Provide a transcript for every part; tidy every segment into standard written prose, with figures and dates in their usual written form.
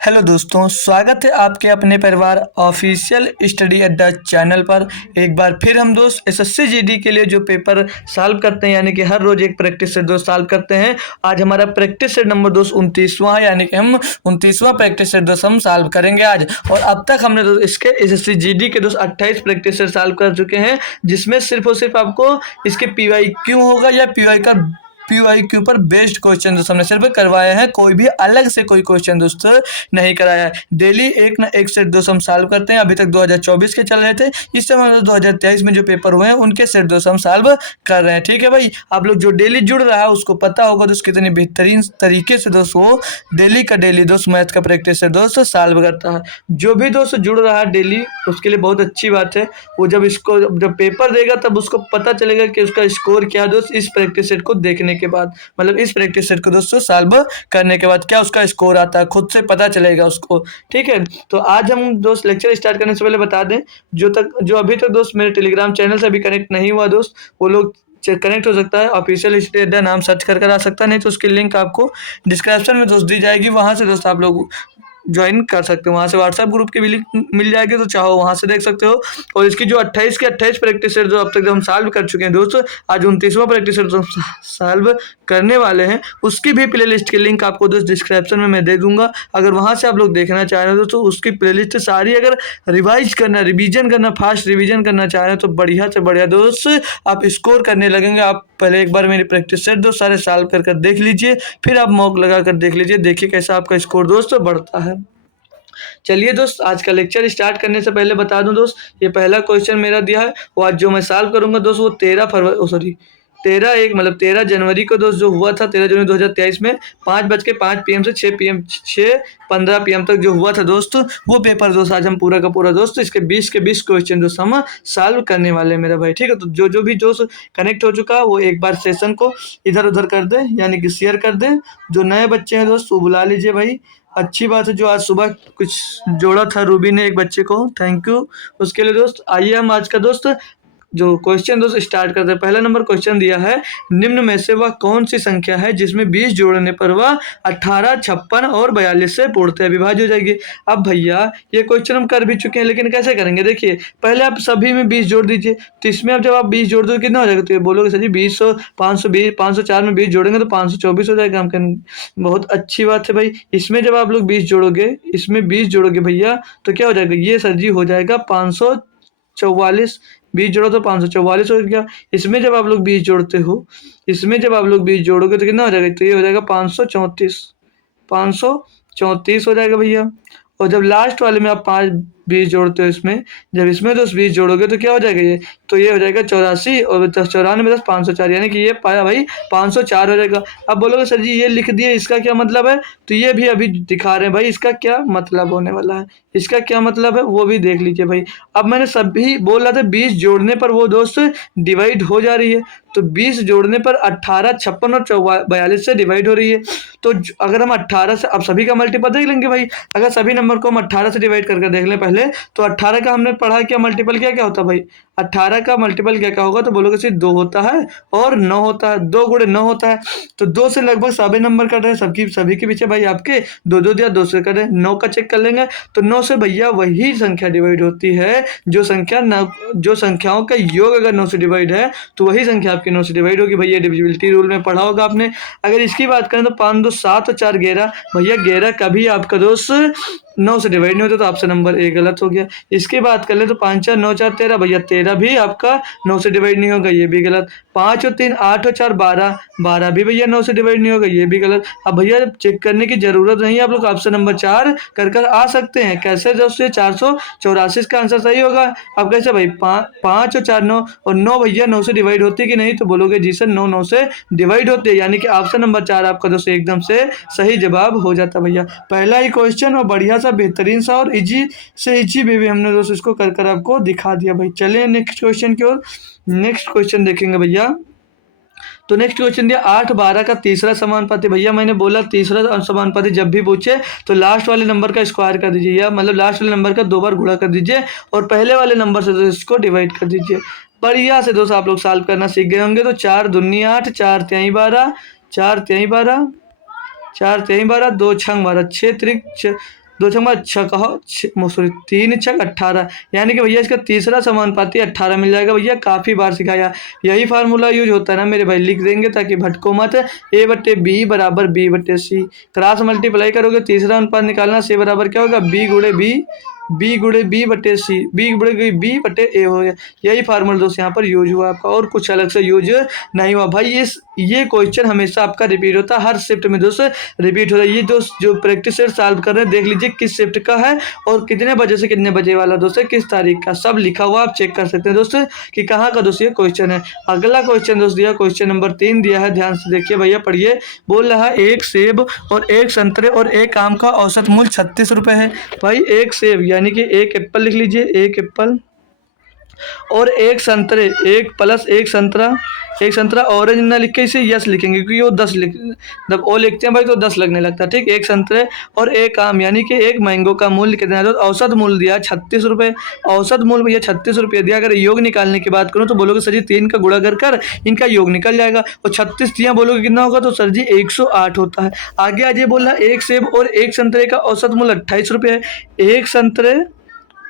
Hello दोस्तों, स्वागत है आपके अपने परिवार ऑफिशियल स्टडी अड्डा चैनल पर। एक बार फिर हम दोस्त एसएससी जीडी के लिए जो पेपर सॉल्व करते हैं, यानी कि हर रोज एक प्रैक्टिस सेट दोस्त सॉल्व करते हैं। आज हमारा प्रैक्टिस सेट नंबर दोस्त 29वां है, यानी कि हम 29वां प्रैक्टिस सेट दोस्त हम सॉल्व करेंगे आज। और अब तक हमने दोस्त इसके एसएससी जीडी के दोस्त 28 प्रैक्टिस सेट सॉल्व कर चुके हैं, जिसमें सिर्फ और सिर्फ आपको इसके पीवाईक्यू होगा या पीवाईक्यू पर बेस्ड क्वेश्चन दोस्त हमने सिर्फ करवाए हैं। कोई भी अलग से कोई क्वेश्चन दोस्त नहीं कराया है। डेली एक ना एक सेट दोस्त हम सॉल्व करते हैं। अभी तक 2024 के चल रहे थे, इस समय 2023 में जो पेपर हुए हैं उनके सेट दोस्त हम सॉल्व कर रहे हैं। ठीक है भाई, आप लोग जो डेली जुड़ रहा है उसको पता होगा दोस्त कितनी बेहतरीन तरीके से दोस्त वो डेली का डेली दोस्त मैथ का प्रैक्टिस से दोस्त सॉल्व करता है। जो भी दोस्त जुड़ रहा है डेली, उसके लिए बहुत अच्छी बात है। वो जब पेपर देगा तब उसको पता चलेगा कि उसका स्कोर क्या है दोस्त, इस प्रैक्टिस सेट को देखने के बाद, मतलब इस प्रैक्टिस सेट को दोस्तों सॉल्व करने के बाद क्या उसका स्कोर आता है, खुद से पता चलेगा उसको। ठीक है, तो आज हम दोस्त लेक्चर स्टार्ट करने से पहले बता दें, जो अभी तक दोस्त मेरे टेलीग्राम चैनल से अभी कनेक्ट नहीं हुआ दोस्त, वो लोग कनेक्ट हो सकता है। ऑफिशियल स्टडी अड्डा नाम सर्च कर आ सकता है, नहीं तो उसकी लिंक आपको डिस्क्रिप्शन में दोस्त दी जाएगी, वहां से दोस्त आप लोग ज्वाइन कर सकते हो। वहाँ से व्हाट्सएप ग्रुप की भी लिंक मिल जाएगी, तो चाहो वहाँ से देख सकते हो। और इसकी जो 28 के 28 प्रैक्टिस सेट जो अब तक हम सॉल्व कर चुके हैं दोस्तों, आज 29वां प्रैक्टिस सेट जो हम सॉल्व करने वाले हैं, उसकी भी प्ले लिस्ट की लिंक आपको दोस्त डिस्क्रिप्शन में मैं दे दूंगा। अगर वहाँ से आप लोग देखना चाह रहे हो तो उसकी प्ले लिस्ट सारी, अगर रिवीजन करना फास्ट रिवीजन करना चाह रहे हो तो बढ़िया से बढ़िया दोस्त आप स्कोर करने लगेंगे। आप पहले एक बार मेरी प्रैक्टिस सेट दोस्त सारे सॉल्व कर देख लीजिए, फिर आप मॉक लगा कर देख लीजिए, देखिए कैसा आपका स्कोर दोस्त बढ़ता है। चलिए दोस्त, आज का लेक्चर स्टार्ट करने से पहले बता दूं दोस्त, ये पहला क्वेश्चन मेरा दिया है, वो आज जो मैं सॉल्व करूंगा दोस्त वो 13 जनवरी को दोस्त जो हुआ था, 13 जनवरी 2023 में 5:05 PM से 6:15 PM तक जो हुआ था दोस्त, वो पेपर दोस्त आज हम पूरा का पूरा दोस्त इसके 20 के 20 क्वेश्चन दोस्त हम सॉल्व करने वाले हैं मेरा भाई। ठीक है, तो जो भी दोस्त कनेक्ट हो चुका है वो एक बार सेशन को इधर उधर कर दे, यानी कि शेयर कर दे। जो नए बच्चे हैं दोस्त वो बुला लीजिए भाई। अच्छी बात है, जो आज सुबह कुछ जोड़ा था रूबी ने एक बच्चे को, थैंक यू उसके लिए दोस्त। आइए हम आज का दोस्त जो क्वेश्चन दोस्त स्टार्ट करते हैं। पहला नंबर क्वेश्चन दिया है, निम्न में से वह कौन सी संख्या है जिसमें 20 जोड़ने पर वह 18, 56 और 42 से पूर्णतः विभाज्य हो जाएगी। अब भैया ये क्वेश्चन हम कर भी चुके हैं, लेकिन कैसे करेंगे, देखिए पहले आप सभी में 20 जोड़ दीजिए। तो इसमें अब जब आप 20 जोड़ दो कितना हो जाएगा, तो ये बोलोगे सर जी 20 504 में 20 जोड़ेंगे तो 524 हो जाएगा। हम कहेंगे बहुत अच्छी बात है भाई। इसमें जब आप लोग 20 जोड़ोगे, इसमें 20 जोड़ोगे भैया, तो क्या हो जाएगा, ये सर जी हो जाएगा 544। 20 जोड़ो तो 544 हो गया। इसमें जब आप लोग 20 जोड़ते हो, इसमें जब आप लोग 20 जोड़ोगे तो कितना हो जाएगा, तो ये हो जाएगा 534 हो जाएगा भैया। और जब लास्ट वाले में आप 20 जोड़ते हो, इसमें जब इसमें 20 जोड़ोगे तो क्या हो जाएगा, ये तो ये हो जाएगा 84 और 94 10 504, यानी कि ये पाया भाई 504 हो जाएगा। अब बोलोगे सर जी ये लिख दिए, इसका क्या मतलब है, तो ये भी अभी दिखा रहे हैं भाई, इसका क्या मतलब होने वाला है, इसका क्या मतलब है वो भी देख लीजिए भाई। अब मैंने सभी बोल रहा था 20 जोड़ने पर वो दोस्त डिवाइड हो जा रही है, तो 20 जोड़ने पर 18, 56 और 42 से डिवाइड हो रही है। तो अगर हम 18 से, अब सभी का मल्टीपल देख लेंगे भाई। अगर सभी नंबर को हम 18 से डिवाइड करके देख लें पहले, तो 18 का हमने पढ़ा क्या मल्टीपल क्या होता है भाई, 18 का मल्टीपल क्या होगा, तो बोलोगे सिर्फ 2 होता है और 9 होता है, 2 गुणे 9 होता है। तो 2 से लगभग सभी नंबर कट रहे हैं, सभी के पीछे भाई आपके 2 दिया, 2 से कट रहे, 9 का चेक कर लेंगे तो 9 से भैया वही संख्या डिवाइड होती है जो संख्याओं का योग अगर 9 से डिवाइड है तो वही संख्या आपकी 9 से डिवाइड होगी भैया। डिविजिबिलिटी रूल में पढ़ा होगा आपने। अगर इसकी बात करें तो 5 2 7 और 4 11 भैया, 11 कभी आपका दोस्त 9 से डिवाइड नहीं होता, तो आपसे नंबर ए गलत हो गया। इसकी बात कर ले तो 5 4 9 4 13 भैया, 13 भी आपका 9 से डिवाइड नहीं होगा, ये भी गलत। 5 और 3 8 और 4 12, 12 भी भैया 9 से डिवाइड नहीं होगा, ये भी गलत। अब भैया चेक करने की जरूरत नहीं है, आप लोग ऑप्शन नंबर 4 कर आ सकते हैं। कैसे, दोस्तों 484 का आंसर सही होगा। अब कैसे भाई, 5 और 4 9 और 9 भैया 9 से डिवाइड होती है कि नहीं, तो बोलोगे जी सर 9 9 से डिवाइड होती है, यानी कि ऑप्शन नंबर 4 आपका दोस्तों एकदम से सही जवाब हो जाता भैया। पहला ही क्वेश्चन और बढ़िया सा बेहतरीन सा और इजी से इजी भी हमने दोस्तों इसको कर आपको दिखा दिया भाई। चलिए नेक्स्ट क्वेश्चन की ओर। नेक्स्ट क्वेश्चन देखेंगे भैया। तो नेक्स्ट क्वेश्चन दिया 8 12 का तीसरा समानुपाती। भैया मैंने बोला तीसरा समानुपाती जब भी पूछे तो लास्ट वाले नंबर का स्क्वायर कर दीजिए, या मतलब लास्ट वाले नंबर का 2 बार गुणा कर दीजिए और पहले वाले नंबर से इसको डिवाइड कर दीजिए। बढ़िया से दोस्तों आप लोग सॉल्व करना सीख गए होंगे। तो 4 दूनी 8, 4 तिहाई 12, 4 तिहाई 12, 4 तिहाई 12, 2 छंग 12, 6 त्रिक दो छक में छः कहो सॉरी 3 छक 18, यानी कि भैया इसका तीसरा समानुपाती 18 मिल जाएगा भैया। काफ़ी बार सिखाया, यही फार्मूला यूज होता है ना मेरे भाई, लिख देंगे ताकि भटको मत। A/B बराबर B/C, क्रॉस मल्टीप्लाई करोगे तीसरा अनुपात निकालना, C बराबर क्या होगा B/B/B/C, B/B/B/A हो गया। यही फार्मूला दोस्त यहाँ पर यूज हुआ आपका, और कुछ अलग से यूज नहीं हुआ भाई। ये क्वेश्चन हमेशा आपका रिपीट होता है, हर शिफ्ट में दोस्त रिपीट होता है। ये दोस्त जो प्रैक्टिस सेट सॉल्व कर रहे हैं, देख लीजिए किस शिफ्ट का है और कितने बजे से कितने बजे वाला दोस्त है, किस तारीख का, सब लिखा हुआ आप चेक कर सकते हैं दोस्त कि कहाँ का दोस्त ये क्वेश्चन है। अगला क्वेश्चन दोस्त दिया, क्वेश्चन नंबर 3 दिया है, ध्यान से देखिए भैया, पढ़िए। बोल रहा है एक सेब और एक संतरे और एक आम का औसत मूल्य 36 रुपये है। भाई एक सेब यानी कि एक एप्पल लिख लीजिए, एक एप्पल और एक संतरे, एक संतरा ऑरेंज ना लिख के इसे यस लिखेंगे क्योंकि वो 10 जब ओ लिखते हैं भाई तो 10 लगने लगता है, ठीक। एक संतरे और एक आम यानी कि एक मैंगो का मूल्य कितना है, तो औसत मूल्य दिया 36 रुपये। औसत मूल्य भैया 36 रुपये दिया। अगर योग निकालने की बात करूँ तो बोलोगे सर जी 3 का गुणा कर इनका योग निकल जाएगा, और 36 दिया बोलोगे कितना होगा, तो सर जी 108 होता है। आगे आज ये बोल रहा है एक सेब और एक संतरे का औसत मूल्य 28 रुपये है। एक संतरे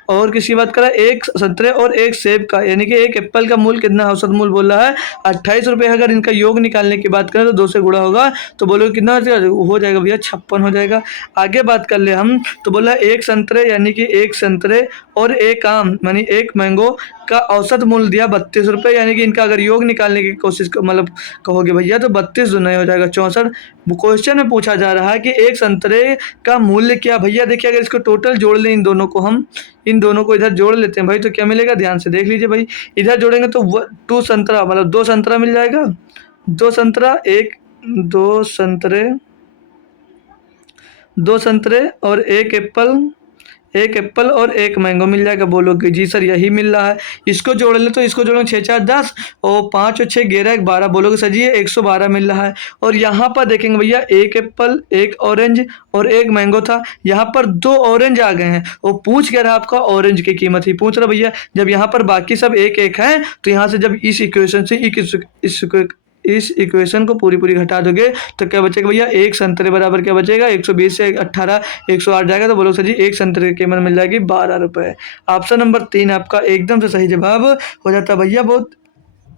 और किसी बात करा, एक संतरे और एक सेब का यानी कि एक एप्पल का मूल्य कितना है, औसत मूल्य बोल रहा है 28 रुपये। अगर इनका योग निकालने की बात करें तो 2 से गुणा होगा तो बोलो कितना हो जाएगा भैया, 56 हो जाएगा। आगे बात कर ले हम, तो बोला एक संतरे यानी कि एक संतरे और एक आम यानी एक मैंगो का औसत मूल्य दिया 32 रुपये, यानी कि इनका अगर योग निकालने की कोशिश मतलब कहोगे भैया तो 32 दुना हो जाएगा 64। क्वेश्चन में पूछा जा रहा है कि एक संतरे का मूल्य क्या। भैया देखिए अगर इसको टोटल जोड़ लें, इन दोनों को हम इन दोनों को इधर जोड़ लेते हैं भाई, तो क्या मिलेगा, ध्यान से देख लीजिए भाई। इधर जोड़ेंगे तो 2 संतरा मतलब 2 संतरा मिल जाएगा, 2 संतरा, दो संतरे और एक एप्पल और एक मैंगो मिल जाएगा। बोलोगे जी सर यही मिल रहा है। इसको जोड़ ले तो इसको जोड़ेंगे 6 4 10 और 5 और 6 11 1 12, बोलोगे सर जी ये 112 मिल रहा है। और यहाँ पर देखेंगे भैया एक एप्पल एक ऑरेंज और एक मैंगो था, यहाँ पर 2 ऑरेंज आ गए हैं। वो पूछ क्या रहा आपका, ऑरेंज की कीमत ही पूछ रहा भैया। जब यहाँ पर बाकी सब एक एक है तो यहाँ से जब इस इक्वेशन से इस इक्वेशन को पूरी घटा दोगे तो क्या बचेगा भैया, एक संतरे बराबर क्या बचेगा, 120 से 18 108 जाएगा। तो बोलो सर जी एक संतरे की कीमत मिल जाएगी 12 रुपये। ऑप्शन नंबर 3 आपका एकदम से सही जवाब हो जाता है भैया। बहुत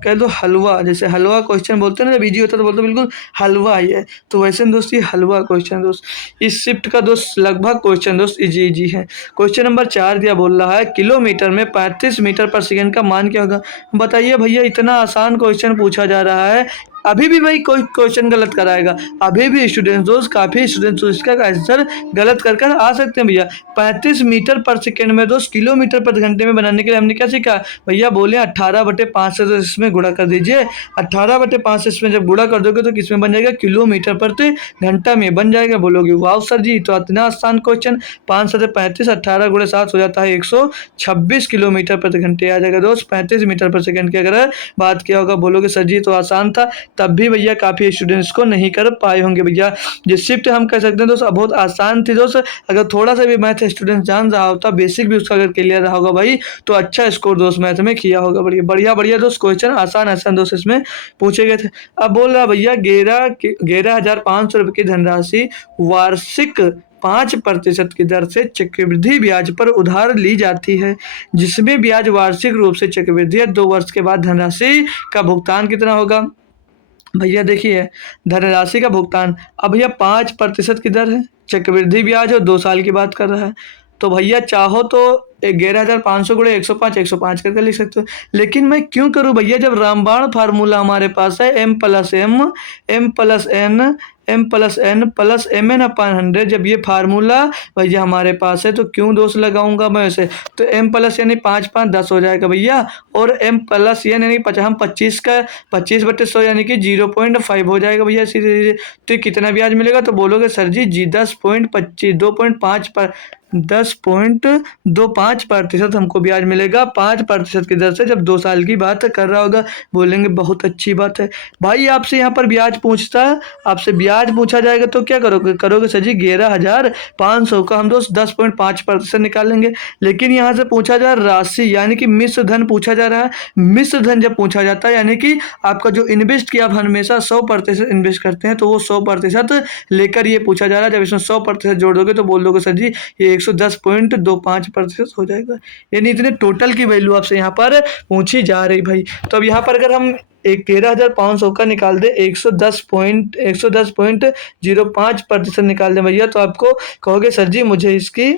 कह दो हलवा, जैसे हलवा क्वेश्चन बोलते हैं ना, जब इजी होता है तो बोलते हैं बिल्कुल हलवा ही है, तो वैसे दोस्त ये हलवा क्वेश्चन दोस्त इस शिफ्ट का दोस्त लगभग क्वेश्चन दोस्त इजी है। क्वेश्चन नंबर 4 दिया, बोल रहा है किलोमीटर में 35 मीटर पर सेकेंड का मान क्या होगा। बताइए भैया इतना आसान क्वेश्चन पूछा जा रहा है, अभी भी भाई कोई क्वेश्चन गलत कराएगा, अभी भी स्टूडेंट्स दोस्त काफ़ी स्टूडेंट्स इसका आंसर गलत कर आ सकते हैं भैया। 35 मीटर पर सेकेंड में दोस्त किलोमीटर पर घंटे में बनाने के लिए हमने क्या सीखा भैया, बोले 18/5 से तो इसमें गुणा कर दीजिए, 18/5 से इसमें जब गुणा कर दोगे तो किसमें बन जाएगा, किलोमीटर प्रति घंटा में बन जाएगा। बोलोगे वाह सर जी तो इतना आसान क्वेश्चन, 5 से 35 18 गुणे 7 हो जाता है 126 किलोमीटर प्रति घंटे आ जाएगा दोस्त। 35 मीटर पर सेकेंड की अगर बात किया होगा, बोलोगे सर जी तो आसान था, तब भी भैया काफ़ी स्टूडेंट्स को नहीं कर पाए होंगे भैया। ये शिफ्ट हम कह सकते हैं दोस्त बहुत आसान थी दोस्त, अगर थोड़ा सा भी मैथ स्टूडेंट जान रहा होता, बेसिक भी उसका अगर क्लियर रहा होगा भाई तो अच्छा स्कोर दोस्त मैथ में किया होगा। बढ़िया दोस्त क्वेश्चन आसान दोस्त इसमें पूछे गए थे। अब बोल रहा भैया 11,500 रुपये की धनराशि वार्षिक 5% की दर से चक्रवृद्धि ब्याज पर उधार ली जाती है, जिसमें ब्याज वार्षिक रूप से चक्रवृद्धि है। 2 वर्ष के बाद धनराशि का भुगतान कितना होगा। भैया देखिए धनराशि का भुगतान अब भैया 5% की दर है, चक्रवृद्धि ब्याज और 2 साल की बात कर रहा है, तो भैया चाहो तो 11,500 गुणे 105 करके लिख सकते हो। लेकिन मैं क्यों करूं भैया, जब रामबाण फार्मूला हमारे पास है m plus n plus mn अपन 100, जब ये फार्मूला भैया हमारे पास है तो क्यों दोस्त लगाऊंगा मैं वैसे, तो m प्लस यानी 5 5 10 हो जाएगा भैया, और m प्लस यानी हम 25 का 25/100 यानी कि 0.5 हो जाएगा भैया सीधे। तो कितना ब्याज मिलेगा, तो बोलोगे सर जी 10.25 2.5 10.25% हमको ब्याज मिलेगा 5% की दर से। जब 2 साल की बात कर रहा होगा, बोलेंगे बहुत अच्छी बात है। भाई आपसे यहाँ पर ब्याज पूछता है, आपसे ब्याज पूछा जाएगा तो क्या करोगे? करोगे सर जी 11,500 का हम दोस्त 10.5% निकालेंगे। लेकिन यहाँ से पूछा जा रहा राशि, यानी कि मिश्र धन पूछा जा रहा है। मिश्र धन जब पूछा जाता है, यानी कि आपका जो इन्वेस्ट किया, आप हमेशा 100% इन्वेस्ट करते हैं, तो वो 100% लेकर ये पूछा जा रहा है। जब इसमें 100% जोड़ दोगे तो बोल दोगे सर जी ये 110.25% हो जाएगा। यानी इतने टोटल की वैल्यू आपसे यहाँ पर पूछी जा रही भाई। तो अब यहाँ पर अगर हम एक 13,500 का निकाल दे 110.05% निकाल दें भैया, तो आपको कहोगे सर जी मुझे इसकी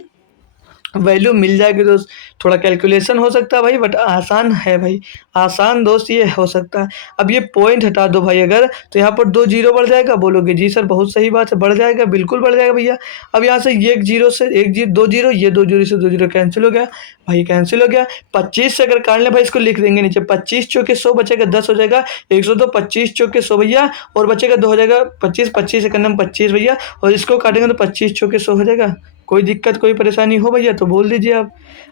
वैल्यू मिल जाएगी दोस्त। थोड़ा कैलकुलेशन हो सकता है भाई, बट आसान है भाई, आसान दोस्त ये हो सकता है। अब ये पॉइंट हटा दो भाई अगर, तो यहाँ पर 2 जीरो बढ़ जाएगा। बोलोगे जी सर बहुत सही बात है, बढ़ जाएगा, बिल्कुल बढ़ जाएगा भैया। अब यहाँ से ये 1 जीरो से 1 जीरो 2 जीरो, ये 2 जीरो से 2 जीरो कैंसिल हो गया भाई, कैंसिल हो गया। 25 से अगर काट ले भाई, इसको लिख देंगे नीचे, 25 चौके 100 बचेगा 10 हो जाएगा 102, 25 चौके 100 भैया, और बचेगा 2 हो जाएगा 25, 25 एक नंबर 25 भैया, और इसको काटेंगे तो 25 चौके 100 हो जाएगा। कोई दिक्कत कोई परेशानी हो भैया तो बोल दीजिए आप।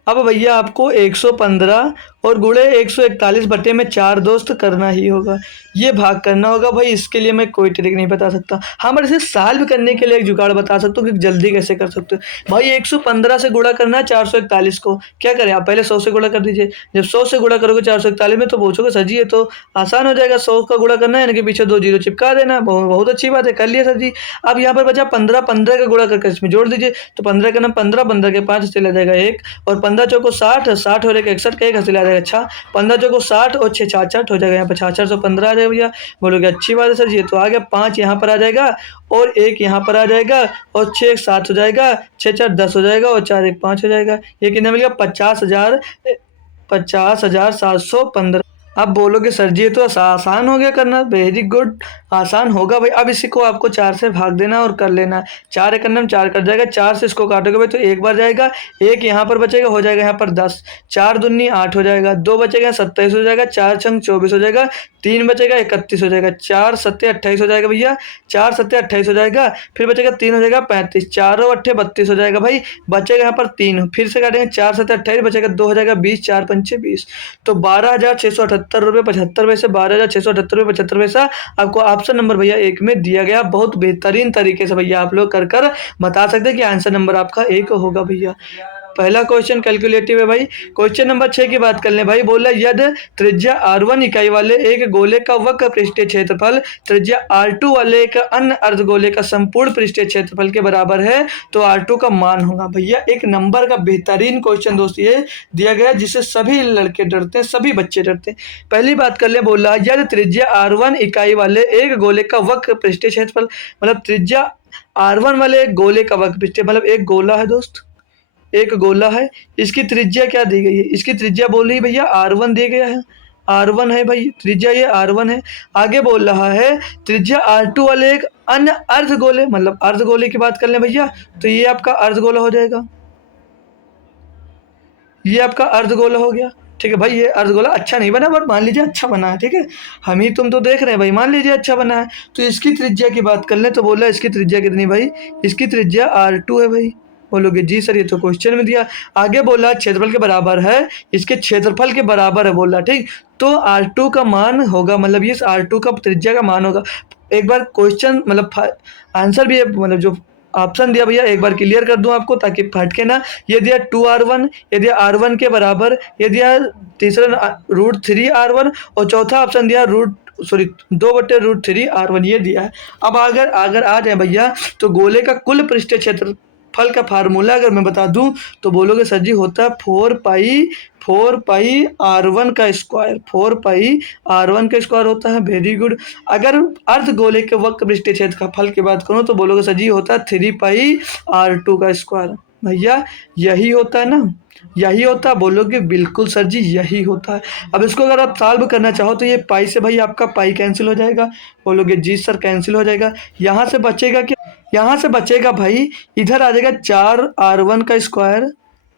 अब भैया आपको 115 और गुणे 141 बटे में 4 दोस्त करना ही होगा, ये भाग करना होगा भाई। इसके लिए मैं कोई ट्रिक नहीं बता सकता। हाँ, मैं इसे सॉल्व करने के लिए एक जुगाड़ बता सकता हूँ कि जल्दी कैसे कर सकते हो भाई। 115 से गुणा करना है 441 को, क्या करें आप पहले 100 से गुणा कर दीजिए। जब 100 से गुणा करोगे 441 में, तो पूछोगे सर जी ये तो आसान हो जाएगा, 100 का गुणा करना है, यानी कि पीछे 2 जीरो चिपका देना। बहुत अच्छी बात है, कर लिया सर जी। अब यहाँ पर बचा 15, 15 का गुणा करके इसमें जोड़ दीजिए, तो 15 का नाम 15, 15 के 5 चला जाएगा 1, और 15 चौको 60, 60 हो जाएगा 61 का 1 हंसी ला जाएगा। अच्छा, 15 चौको 60 और 6 66 हो जाएगा, यहाँ पर 6615 आ जाएगा भैया। बोलोगे अच्छी बात है सर जी, तो आ गया 5 यहाँ पर आ जाएगा, और 1 यहाँ पर आ जाएगा, और 6 7 हो जाएगा, 6 4 10 हो जाएगा, और 4 1 5 हो जाएगा। ये कितना मिल गया? 50,715। आप बोलोगे सर जी ये तो आसान हो गया करना, वेरी गुड, आसान होगा भाई। अब इसी को आपको 4 से भाग देना और कर लेना। 4 एक नंबर 4 कट जाएगा, 4 से इसको काटोगे भाई तो एक बार जाएगा, 1 यहाँ पर बचेगा, हो जाएगा यहाँ पर 10, 4 दूनी 8 हो जाएगा, 2 बचेगा 27 हो जाएगा, 4 छंग 24 हो जाएगा, 3 बचेगा 31 हो जाएगा, 4 सत्ते 28 हो जाएगा भैया, 4 सत्ते 28 हो जाएगा, फिर बचेगा 3 हो जाएगा 35, 4 और 8 32 हो जाएगा भाई, बचेगा यहाँ पर 3, फिर से काटेंगे 4 सत्ते 28, बचेगा 2 हो जाएगा 20, 4 पंचे 20, तो 12,678 रुपये 75 पैसे, 12,678 रुपये 75 पैसा आपको ऑप्शन नंबर भैया 1 में दिया गया। बहुत बेहतरीन तरीके से भैया आप लोग कर बता सकते हैं कि आंसर नंबर आपका 1 होगा भैया। पहला क्वेश्चन कैलकुलेटिव है भाई। क्वेश्चन नंबर 6 की बात कर लें भाई। बोला यदि त्रिज्या r1 इकाई वाले एक गोले का वक्र पृष्ठीय क्षेत्रफल त्रिज्या r2 वाले एक अन्य अर्धगोले का संपूर्ण पृष्ठीय क्षेत्रफल के बराबर है, तो r2 का मान होगा। भैया एक नंबर का बेहतरीन क्वेश्चन दोस्त ये दिया गया जिससे सभी लड़के डरते हैं, सभी बच्चे डरते हैं। पहली बात कर ले, बोला यदि त्रिज्या r1 इकाई वाले एक गोले का वक्र पृष्ठीय क्षेत्रफल, मतलब त्रिज्या r1 वाले एक गोले का वक्र पृष्ठीय, मतलब एक गोला है दोस्त, एक गोला है, इसकी त्रिज्या क्या दी गई है? इसकी त्रिज्या बोल रही भैया r1 दिया गया है, r1 है भाई, त्रिज्या ये r1 है। आगे बोल रहा है त्रिज्या r2 वाले एक अन्य अर्धगोले, मतलब अर्धगोले की बात कर लें भैया, तो ये आपका अर्धगोला हो जाएगा, ये आपका अर्धगोला हो गया। ठीक है भाई, ये अर्धगोला अच्छा नहीं बना, बट मान लीजिए अच्छा बना है, ठीक है, हम ही तुम तो देख रहे हैं भाई, मान लीजिए अच्छा बना है। तो इसकी त्रिज्या की बात कर लें तो बोला इसकी त्रिज्या कितनी भाई? इसकी त्रिज्या r2 है भाई। बोलोगे जी सर ये तो क्वेश्चन में दिया। आगे बोला क्षेत्रफल के बराबर है, इसके क्षेत्रफल के बराबर है बोला, ठीक, तो r2 का मान होगा, मतलब ये r2 का त्रिज्या का मान होगा। एक बार क्वेश्चन मतलब आंसर भी है, मतलब जो ऑप्शन दिया भैया एक बार क्लियर कर दूं आपको ताकि फटके ना। ये दिया 2r1, ये दिया r1 के बराबर, ये दिया तीसरा √3r1, और चौथा ऑप्शन दिया 2/√3r1 ये दिया है। अब अगर आ जाए भैया तो गोले का कुल पृष्ठीय क्षेत्रफल का फार्मूला अगर मैं बता दूं तो बोलोगे सर जी होता है 4 पाई r1 का स्क्वायर, 4 पाई r1 का स्क्वायर होता है। Very good. अगर अर्धगोले के वक्र पृष्ठीय क्षेत्रफल की बात करूं तो बोलोगे सर जी होता है 3 पाई r2 का स्क्वायर। भैया यही होता है ना, यही होता है। बोलोगे बिल्कुल सर जी यही होता है। अब इसको अगर आप सॉल्व करना चाहो तो ये पाई से भाई आपका पाई कैंसिल हो जाएगा। बोलोगे जी सर कैंसिल हो जाएगा। यहाँ से बचेगा कि यहाँ से बचेगा भाई, इधर आ जाएगा 4r1 का स्क्वायर,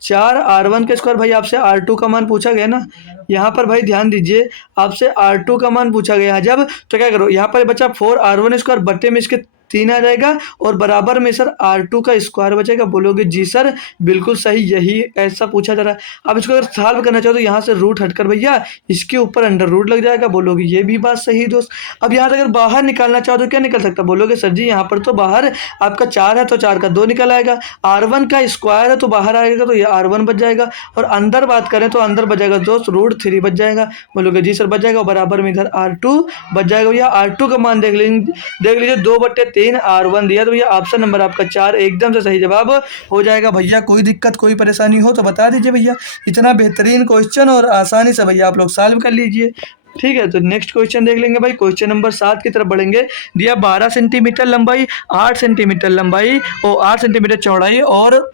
4r1 का स्क्वायर। भाई आपसे r2 का मान पूछा गया ना, यहाँ पर भाई ध्यान दीजिए, आपसे r2 का मान पूछा गया जब, तो क्या करो यहाँ पर बचा 4r1 स्क्वायर बटे में इसके 3 आ जाएगा और बराबर में सर R2 का स्क्वायर बचेगा। बोलोगे जी सर बिल्कुल सही, यही ऐसा पूछा जा रहा है। अब इसको अगर सॉल्व करना चाहो तो यहाँ से रूट हटकर भैया इसके ऊपर अंडर रूट लग जाएगा। बोलोगे ये भी बात सही दोस्त। अब यहाँ से अगर बाहर निकालना चाहो तो क्या निकल सकता है? बोलोगे सर जी यहाँ पर तो बाहर आपका 4 है तो 4 का 2 निकल आएगा। R1 का स्क्वायर है तो बाहर आएगा तो ये R1 बच जाएगा। और अंदर बात करें तो अंदर बच जाएगा दोस्त √3 बच जाएगा। बोलोगे जी सर बच जाएगा, बराबर में इधर R2 बच जाएगा। भैया R2 का मान देख लीजिए 2/3 R1 दिया, तो भैया ऑप्शन नंबर आपका 4 एकदम से सही जवाब हो जाएगा। भैया कोई दिक्कत कोई परेशानी हो तो बता दीजिए भैया। इतना बेहतरीन क्वेश्चन और आसानी से भैया आप लोग सॉल्व कर लीजिए। ठीक है, तो नेक्स्ट क्वेश्चन देख लेंगे भाई। क्वेश्चन नंबर 7 की तरफ बढ़ेंगे। दिया 12 सेंटीमीटर लंबाई, 8 सेंटीमीटर लंबाई और 8 सेंटीमीटर चौड़ाई और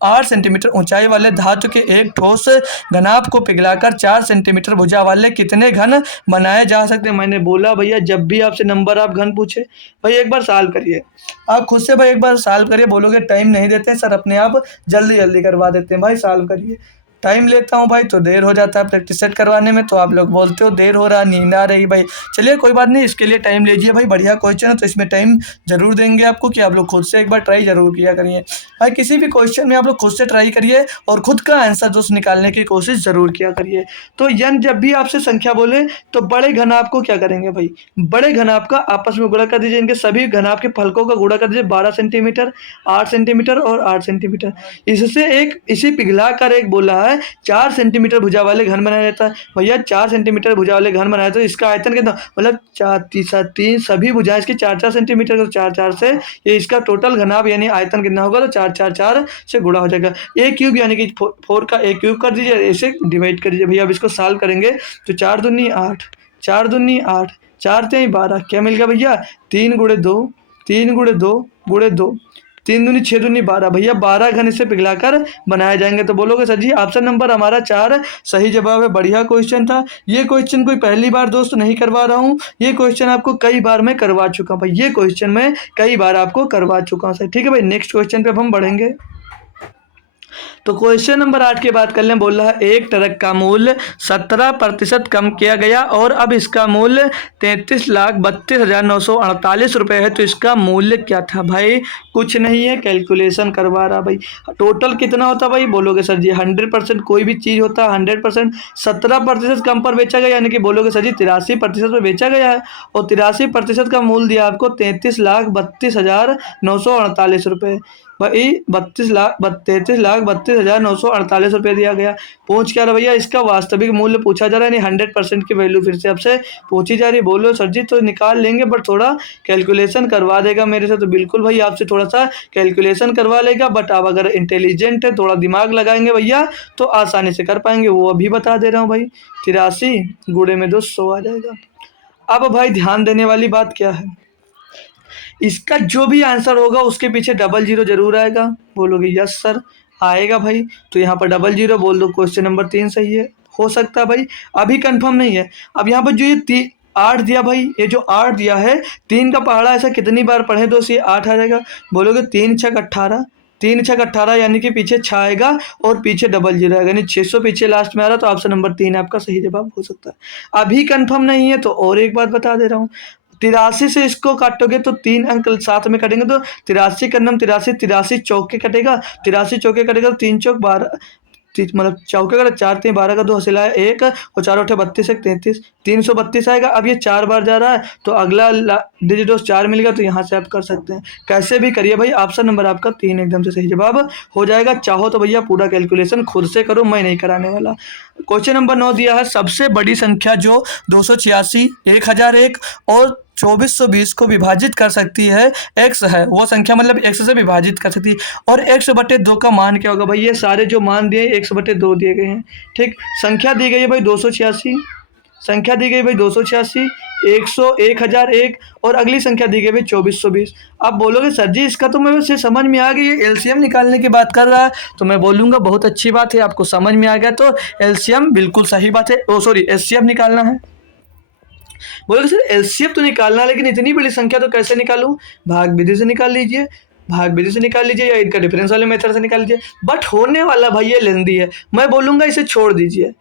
8 सेंटीमीटर ऊंचाई वाले धातु के एक ठोस घनाभ को पिघलाकर 4 सेंटीमीटर भुजा वाले कितने घन बनाए जा सकते हैं? मैंने बोला भैया जब भी आपसे नंबर आप घन पूछे भाई एक बार सॉल्व करिए, आप खुद से भाई एक बार सॉल्व करिए। बोलोगे टाइम नहीं देते सर, अपने आप जल्दी जल्दी करवा देते हैं। भाई सॉल्व करिए, टाइम लेता हूँ भाई तो देर हो जाता है प्रैक्टिस सेट करवाने में, तो आप लोग बोलते हो देर हो रहा, नींद आ रही। भाई चलिए कोई बात नहीं, इसके लिए टाइम लीजिए भाई, बढ़िया क्वेश्चन है तो इसमें टाइम जरूर देंगे आपको कि आप लोग खुद से एक बार ट्राई जरूर किया करिए। भाई किसी भी क्वेश्चन में आप लोग खुद से ट्राई करिए और खुद का आंसर दोस्त निकालने की कोशिश जरूर किया करिए। तो यन जब भी आपसे संख्या बोले तो बड़े घनाभ को क्या करेंगे भाई? बड़े घनाभ का आपस में गुणा कर दीजिए, इनके सभी घनाभ के फलकों का गुणा कर दीजिए। 12 सेंटीमीटर, 8 सेंटीमीटर और 8 सेंटीमीटर। इससे एक इसी पिघला कर एक बोला है 4 सेंटीमीटर भुजा वाले घन बनाया जाता है। भैया 4 सेंटीमीटर भुजा वाले घन बनाया तो इसका आयतन कितना, मतलब 4 सभी भुजाएं इसकी 4-4 सेंटीमीटर, तो 4-4 से ये इसका टोटल घनाभ यानी आयतन कितना होगा, तो 4-4-4 से गुणा हो जाएगा। a क्यूब यानी कि 4 का a क्यूब कर दीजिए, इसे डिवाइड कर दीजिए। भैया अब इसको सॉल्व करेंगे तो 4 दूनी 8, 4 दूनी 8, 4 3 12, क्या मिल गया भैया 3 गुणे 2, 3 गुणे 2 गुणे 2, 3 दूनी 6 दूनी 12। भैया 12 घन इसे पिघलाकर बनाए जाएंगे। तो बोलोगे सर जी ऑप्शन नंबर हमारा 4 सही जवाब है। बढ़िया क्वेश्चन था ये। क्वेश्चन कोई पहली बार दोस्त नहीं करवा रहा हूँ, ये क्वेश्चन आपको कई बार मैं करवा चुका हूँ भाई, ये क्वेश्चन मैं कई बार आपको करवा चुका हूँ सर। ठीक है भाई, नेक्स्ट क्वेश्चन पे अब हम बढ़ेंगे। तो क्वेश्चन नंबर 8 की बात कर लें। बोल रहा है एक ट्रक का मूल्य 17% कम किया गया और अब इसका मूल्य 33,32,948 रुपये है, तो इसका मूल्य क्या था? भाई कुछ नहीं है, कैलकुलेशन करवा रहा भाई। टोटल कितना होता भाई? बोलोगे सर जी 100% कोई भी चीज़ होता है 100%, 17% कम पर बेचा गया यानी कि बोलोगे सर जी 83% पर बेचा गया है और 83% का मूल्य दिया आपको 33,32,948 रुपये। भाई 33,32,948 रुपये दिया गया। पूछ क्या रहा भैया? इसका वास्तविक मूल्य पूछा जा रहा है, यानी 100% की वैल्यू फिर से आपसे पूछी जा रही। बोलो सर जी तो निकाल लेंगे बट थोड़ा कैलकुलेशन करवा देगा मेरे से, तो बिल्कुल भाई आपसे थोड़ा सा कैलकुलेशन करवा लेगा, बट आप अगर इंटेलिजेंट है थोड़ा दिमाग लगाएंगे भैया तो आसानी से कर पाएंगे। वो अभी बता दे रहा हूँ भाई, 83 गुणे में 200 आ जाएगा। अब भाई ध्यान देने वाली बात क्या है, इसका जो भी आंसर होगा उसके पीछे डबल जीरो जरूर आएगा। बोलोगे यस सर आएगा भाई, तो यहाँ पर डबल जीरो बोल दो, क्वेश्चन नंबर 3 सही है। हो सकता है भाई, अभी कंफर्म नहीं है। अब यहाँ पर जो ये 8 दिया भाई, ये जो 8 दिया है 3 का पहाड़ा ऐसा कितनी बार पढ़े दोस्त ये 8 आ जाएगा। बोलोगे 3 छक 18, 3 छक 18 यानी कि पीछे 6 आएगा और पीछे डबल जीरो आएगा, यानी 600 पीछे लास्ट में आ रहा, तो ऑप्शन नंबर 3 आपका सही जवाब हो सकता है। अभी कंफर्म नहीं है तो और एक बात बता दे रहा हूँ, 83 से इसको काटोगे तो 3 अंक साथ में कटेंगे, तो 83 का नम 83, 83 चौके कटेगा, 83 चौके कटेगा तो 3 चौक 12, मतलब चौके का 4 3 12 का 2 हासिल आया 1 और 4 8 32 1 33, 332 आएगा। अब ये 4 बार जा रहा है तो अगला डिजिट 4 मिल गया, तो यहाँ से आप कर सकते हैं। कैसे भी करिए भाई, ऑप्शन नंबर आपका 3 एकदम से सही जवाब हो जाएगा। चाहो तो भैया पूरा कैलकुलेशन खुद से करो, मैं नहीं कराने वाला। क्वेश्चन नंबर 9 दिया है सबसे बड़ी संख्या जो 286, 1001 और 2420 को विभाजित कर सकती है x है, वो संख्या मतलब x से विभाजित कर सकती है, और x/2 का मान क्या होगा? भाई ये सारे जो मान दिए x/2 दिए गए हैं। ठीक, संख्या दी गई है भाई 286, संख्या दी गई भाई 286, 100, 1001 और अगली संख्या दी गई भाई 2420। अब बोलोगे सर जी इसका तो मेरे से समझ में आ गई, ये एलसीएम निकालने की बात कर रहा है, तो मैं बोलूँगा बहुत अच्छी बात है, आपको समझ में आ गया तो एलसीएम बिल्कुल सही बात है। ओ सॉरी एचसीएफ निकालना है। बोलोगे सर एलसीएफ तो निकालना है लेकिन इतनी बड़ी संख्या तो कैसे निकालूं? भाग विधि से निकाल लीजिए, भाग विधि से निकाल लीजिए या इनका डिफरेंस वाले मेथड से निकाल लीजिए, बट होने वाला भाई ये लेंदी है, मैं बोलूँगा इसे छोड़ दीजिए।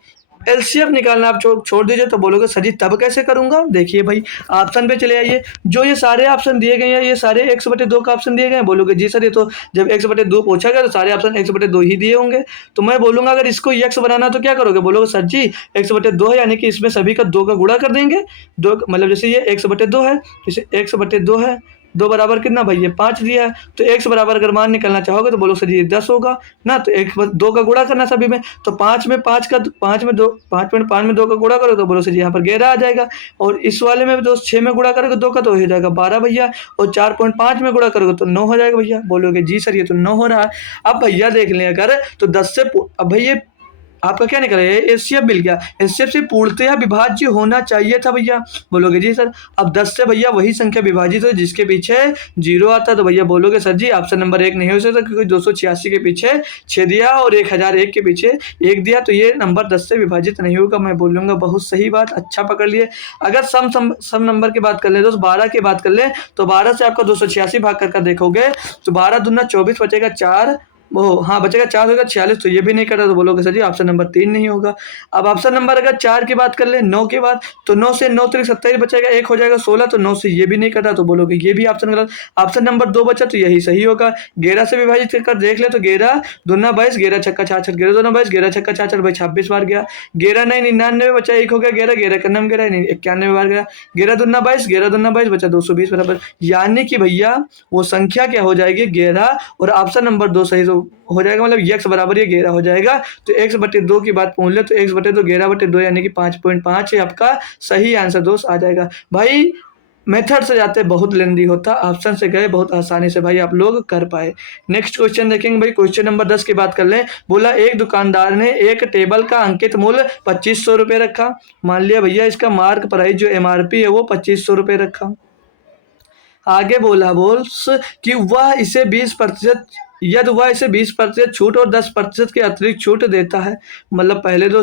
एलसीएम निकालना आप छोड़ दीजिए, तो बोलोगे सर जी तब कैसे करूँगा? देखिए भाई ऑप्शन पे चले आइए, जो ये सारे ऑप्शन दिए गए हैं ये सारे x/2 का ऑप्शन दिए गए हैं। बोलोगे जी सर ये तो जब x/2 पूछा गया तो सारे ऑप्शन x/2 ही दिए होंगे। तो मैं बोलूँगा अगर इसको x बनाना तो क्या करोगे? बोलोगे सर जी x/2 है यानी कि इसमें सभी का 2 का गुणा कर देंगे। 2 मतलब जैसे ये x/2 है, जैसे x/2 है, 2 बराबर कितना भाई ये 5 दिया है, तो x बराबर अगर मान निकालना चाहोगे तो बोलो सर ये 10 होगा ना, तो 2 का गुणा करना सभी में, तो 5 में 5 का 5 में 2 5.5 में 2 का गुणा करो तो बोलो सर यहाँ पर 11 आ जाएगा। और इस वाले में तो 6 में गुणा करोगे 2 का तो हो जाएगा 12 भैया, और 4.5 में गुणा करोगे तो 9 हो जाएगा भैया। बोलोगे जी सर ये तो 9 हो रहा है। अब भैया देख लें अगर तो 10 से अब भैया आपका क्या निकला? ये एचसीएफ मिल गया। एचसीएफ से पूर्णतः विभाज्य होना चाहिए था भैया। बोलोगे जी सर अब 10 से भैया वही संख्या विभाजित हो जिसके पीछे 0 आता, तो भैया बोलोगे सर जी ऑप्शन नंबर 1 नहीं हो सकता क्योंकि 286 के पीछे 6 दिया और 1001 के पीछे 1 दिया, तो ये नंबर 10 से विभाजित नहीं होगा। मैं बोलूँगा बहुत सही बात, अच्छा पकड़ लिए। अगर सम नंबर की बात कर ले दोस्त, 12 की बात कर ले तो 12 से आपका 286 भाग कर देखोगे तो 12 दूना 24 बचेगा 4, वो हाँ बचेगा 4 होगा 46, तो ये भी नहीं कर रहा, तो बोलोगे सर जी ऑप्शन नंबर 3 नहीं होगा। अब ऑप्शन नंबर अगर 4 की बात कर ले 9 के बाद, तो 9 से 9 तक 27 बचेगा, 1 हो जाएगा 16, तो 9 से ये भी नहीं कर रहा, तो बोलोगे ये भी ऑप्शन गलत। ऑप्शन नंबर 2 बचा तो यही सही होगा। 11 से विभाजित कर देख ले तो 11 दूना 22, 11 छक्का 66, 11 दूना 22, 11 छक्का 66 भाई 26 बार गया। 11 नहीं 99 बचा, 1 हो गया 11, 11 का नाम 11 91 बार गया। 11 दूना 22, 11 दूना 22 बचा 220 बराबर, यानी कि भैया वो संख्या क्या हो जाएगी 11, और ऑप्शन नंबर 2 सही तो हो जाएगा, मतलब x बराबर ये 11 हो जाएगा। तो x/2 की बात पूछ ले तो x/2 11/2 यानी कि 5.5 है आपका सही आंसर दोस्त आ जाएगा। भाई मेथड से जाते बहुत लेंदी होता, ऑप्शन से गए बहुत आसानी से भाई आप लोग कर पाए। नेक्स्ट क्वेश्चन देखेंगे भाई, क्वेश्चन नंबर 10 की बात कर लें। बोला एक दुकानदार ने एक टेबल का अंकित मूल्य 2500 रुपये रखा। मान लिया भैया इसका मार्क प्राइस जो MRP है वो 2500 रुपये रखा। आगे बोला कि वह इसे 20% यदि वह इसे 20% छूट और 10% के अतिरिक्त छूट देता है, मतलब पहले तो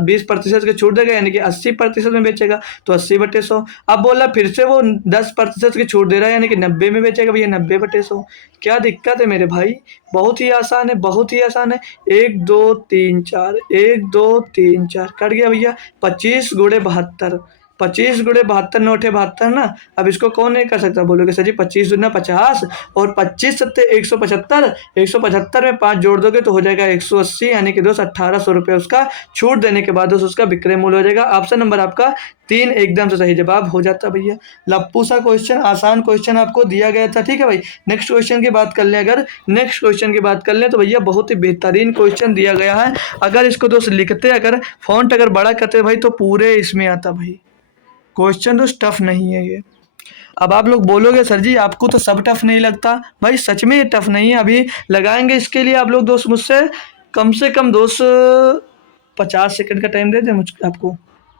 20% के छूट देगा यानी कि 80% में बेचेगा तो 80/100। अब बोला फिर से वो 10% की छूट दे रहा है यानी कि 90 में बेचेगा भैया 90/100। क्या दिक्कत है मेरे भाई? बहुत ही आसान है, बहुत ही आसान है। 1 2 3 4 1 2 3 4 कट गया भैया। 25 गुणे 72, 25 गुणे 72 9 8 72 ना। अब इसको कौन नहीं कर सकता? बोलोगे सर जी 25 दूना 50 और 25 सत्ते 175, 175 में 5 जोड़ दोगे तो हो जाएगा 180, यानी कि दोस्त 1800 रुपये उसका छूट देने के बाद दोस्त उसका विक्रय मूल्य हो जाएगा। ऑप्शन नंबर आपका 3 एकदम से सही जवाब हो जाता भैया। लप्पू सा क्वेश्चन, आसान क्वेश्चन आपको दिया गया था, ठीक है भाई। नेक्स्ट क्वेश्चन की बात कर लें, अगर नेक्स्ट क्वेश्चन की बात कर लें तो भैया बहुत ही बेहतरीन क्वेश्चन दिया गया है। अगर इसको दोस्त लिखते, अगर फॉन्ट अगर बड़ा करते भाई तो पूरे इसमें आता भाई। क्वेश्चन तो टफ नहीं है ये। अब आप लोग बोलोगे सर जी आपको तो सब टफ नहीं लगता, भाई सच में ये टफ नहीं है। अभी लगाएंगे इसके लिए आप लोग दोस्त मुझसे कम से कम दोस्त 50 सेकंड का टाइम दे दें मुझ आपको।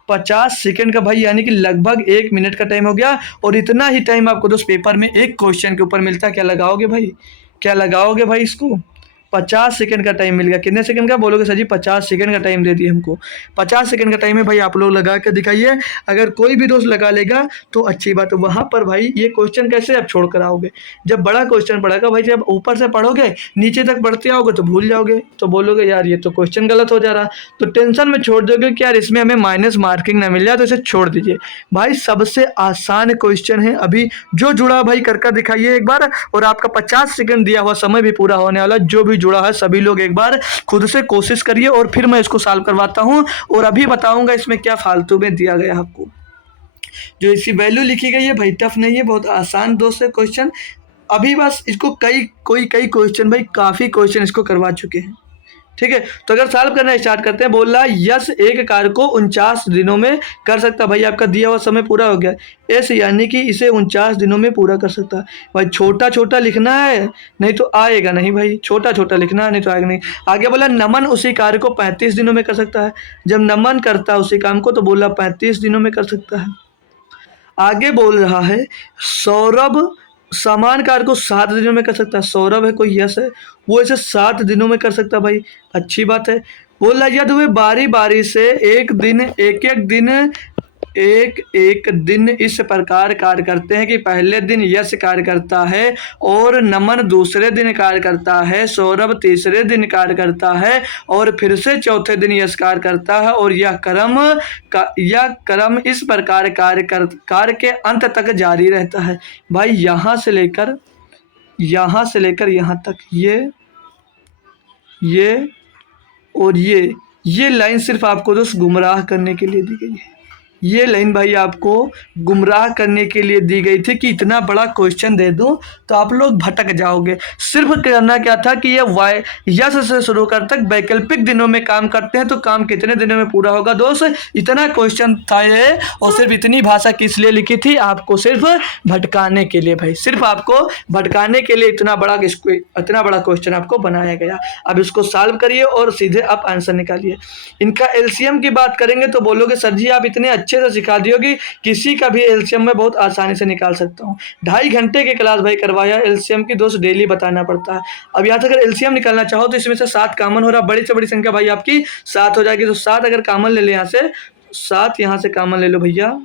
50 सेकंड का भाई यानी कि लगभग 1 मिनट का टाइम हो गया, और इतना ही टाइम आपको दोस्त पेपर में एक क्वेश्चन के ऊपर मिलता है। क्या लगाओगे भाई? क्या लगाओगे भाई इसको? 50 सेकंड का टाइम मिल गया। कितने सेकंड का? बोलोगे सर जी 50 सेकंड का टाइम दे दिए हमको। 50 सेकंड का टाइम है भाई, आप लोग लगा के दिखाइए। अगर कोई भी दोस्त लगा लेगा तो अच्छी बात है। वहाँ पर भाई ये क्वेश्चन कैसे आप छोड़ कर आओगे? जब बड़ा क्वेश्चन पढ़ेगा भाई, जब ऊपर से पढ़ोगे नीचे तक पढ़ते आओगे तो भूल जाओगे, तो बोलोगे यार ये तो क्वेश्चन गलत हो जा रहा, तो टेंशन में छोड़ दोगे कि यार इसमें हमें माइनस मार्किंग ना मिल जाए, तो इसे छोड़ दीजिए। भाई सबसे आसान क्वेश्चन है, अभी जो जुड़ा भाई कर दिखाइए एक बार, और आपका 50 सेकंड दिया हुआ समय भी पूरा होने वाला। जो भी जुड़ा है सभी लोग एक बार खुद से कोशिश करिए, और फिर मैं इसको सॉल्व करवाता हूं और अभी बताऊंगा इसमें क्या फालतू में दिया गया आपको। जो इसकी वैल्यू लिखी गई है भाई टफ नहीं है, बहुत आसान दोस्त है क्वेश्चन। अभी बस इसको कई क्वेश्चन भाई काफ़ी क्वेश्चन इसको करवा चुके हैं, ठीक है। तो अगर सॉल्व करना स्टार्ट करते हैं। बोल रहा है यस एक कार्य को 49 दिनों में कर सकता। भाई आपका दिया हुआ समय पूरा हो गया। एस यानी कि इसे 49 दिनों में पूरा कर सकता है। भाई छोटा छोटा लिखना है नहीं तो आएगा नहीं भाई, छोटा छोटा लिखना है नहीं तो आएगा नहीं। आगे बोला नमन उसी कार्य को 35 दिनों में कर सकता है। जब नमन करता है उसी काम को तो बोला 35 दिनों में कर सकता है। आगे बोल रहा है सौरभ समान कार्य को 7 दिनों में कर सकता है। सौरभ है कोई यस है, वो इसे 7 दिनों में कर सकता है। भाई अच्छी बात है। बोल रहा यदि वे बारी बारी से एक एक एक दिन इस प्रकार कार्य करते हैं कि पहले दिन यश कार्य करता है और नमन दूसरे दिन कार्य करता है, सौरभ तीसरे दिन कार्य करता है और फिर से चौथे दिन यश कार्य करता है और यह क्रम इस प्रकार कार्य के अंत तक जारी रहता है। भाई यहाँ से लेकर यहाँ तक ये और ये लाइन सिर्फ आपको दोस्त गुमराह करने के लिए दी गई है। ये लाइन भाई आपको गुमराह करने के लिए दी गई थी कि इतना बड़ा क्वेश्चन दे दूं तो आप लोग भटक जाओगे। सिर्फ करना क्या था कि ये यस से शुरू कर तक वैकल्पिक दिनों में काम करते हैं तो काम कितने दिनों में पूरा होगा दोस्त, इतना क्वेश्चन था ये। और सिर्फ इतनी भाषा किस लिए लिखी थी, आपको सिर्फ भटकाने के लिए भाई, सिर्फ आपको भटकाने के लिए इतना बड़ा क्वेश्चन आपको बनाया गया। अब इसको सॉल्व करिए और सीधे आप आंसर निकालिए। इनका एलसीएम की बात करेंगे तो बोलोगे सर जी आप इतने अच्छे से सिखा दियो कि किसी का भी एलसीएम में बहुत आसानी से निकाल सकता हूँ। 2.5 घंटे की क्लास भाई करवाया, एलसीएम की दोस्त डेली बताना पड़ता है। अब यहाँ से अगर एलसीएम निकालना चाहो तो इसमें से 7 कॉमन हो रहा, बड़ी से बड़ी संख्या भाई आपकी 7 हो जाएगी। तो 7 अगर कॉमन ले ले यहाँ से, 7 यहाँ से कॉमन ले लो भैया,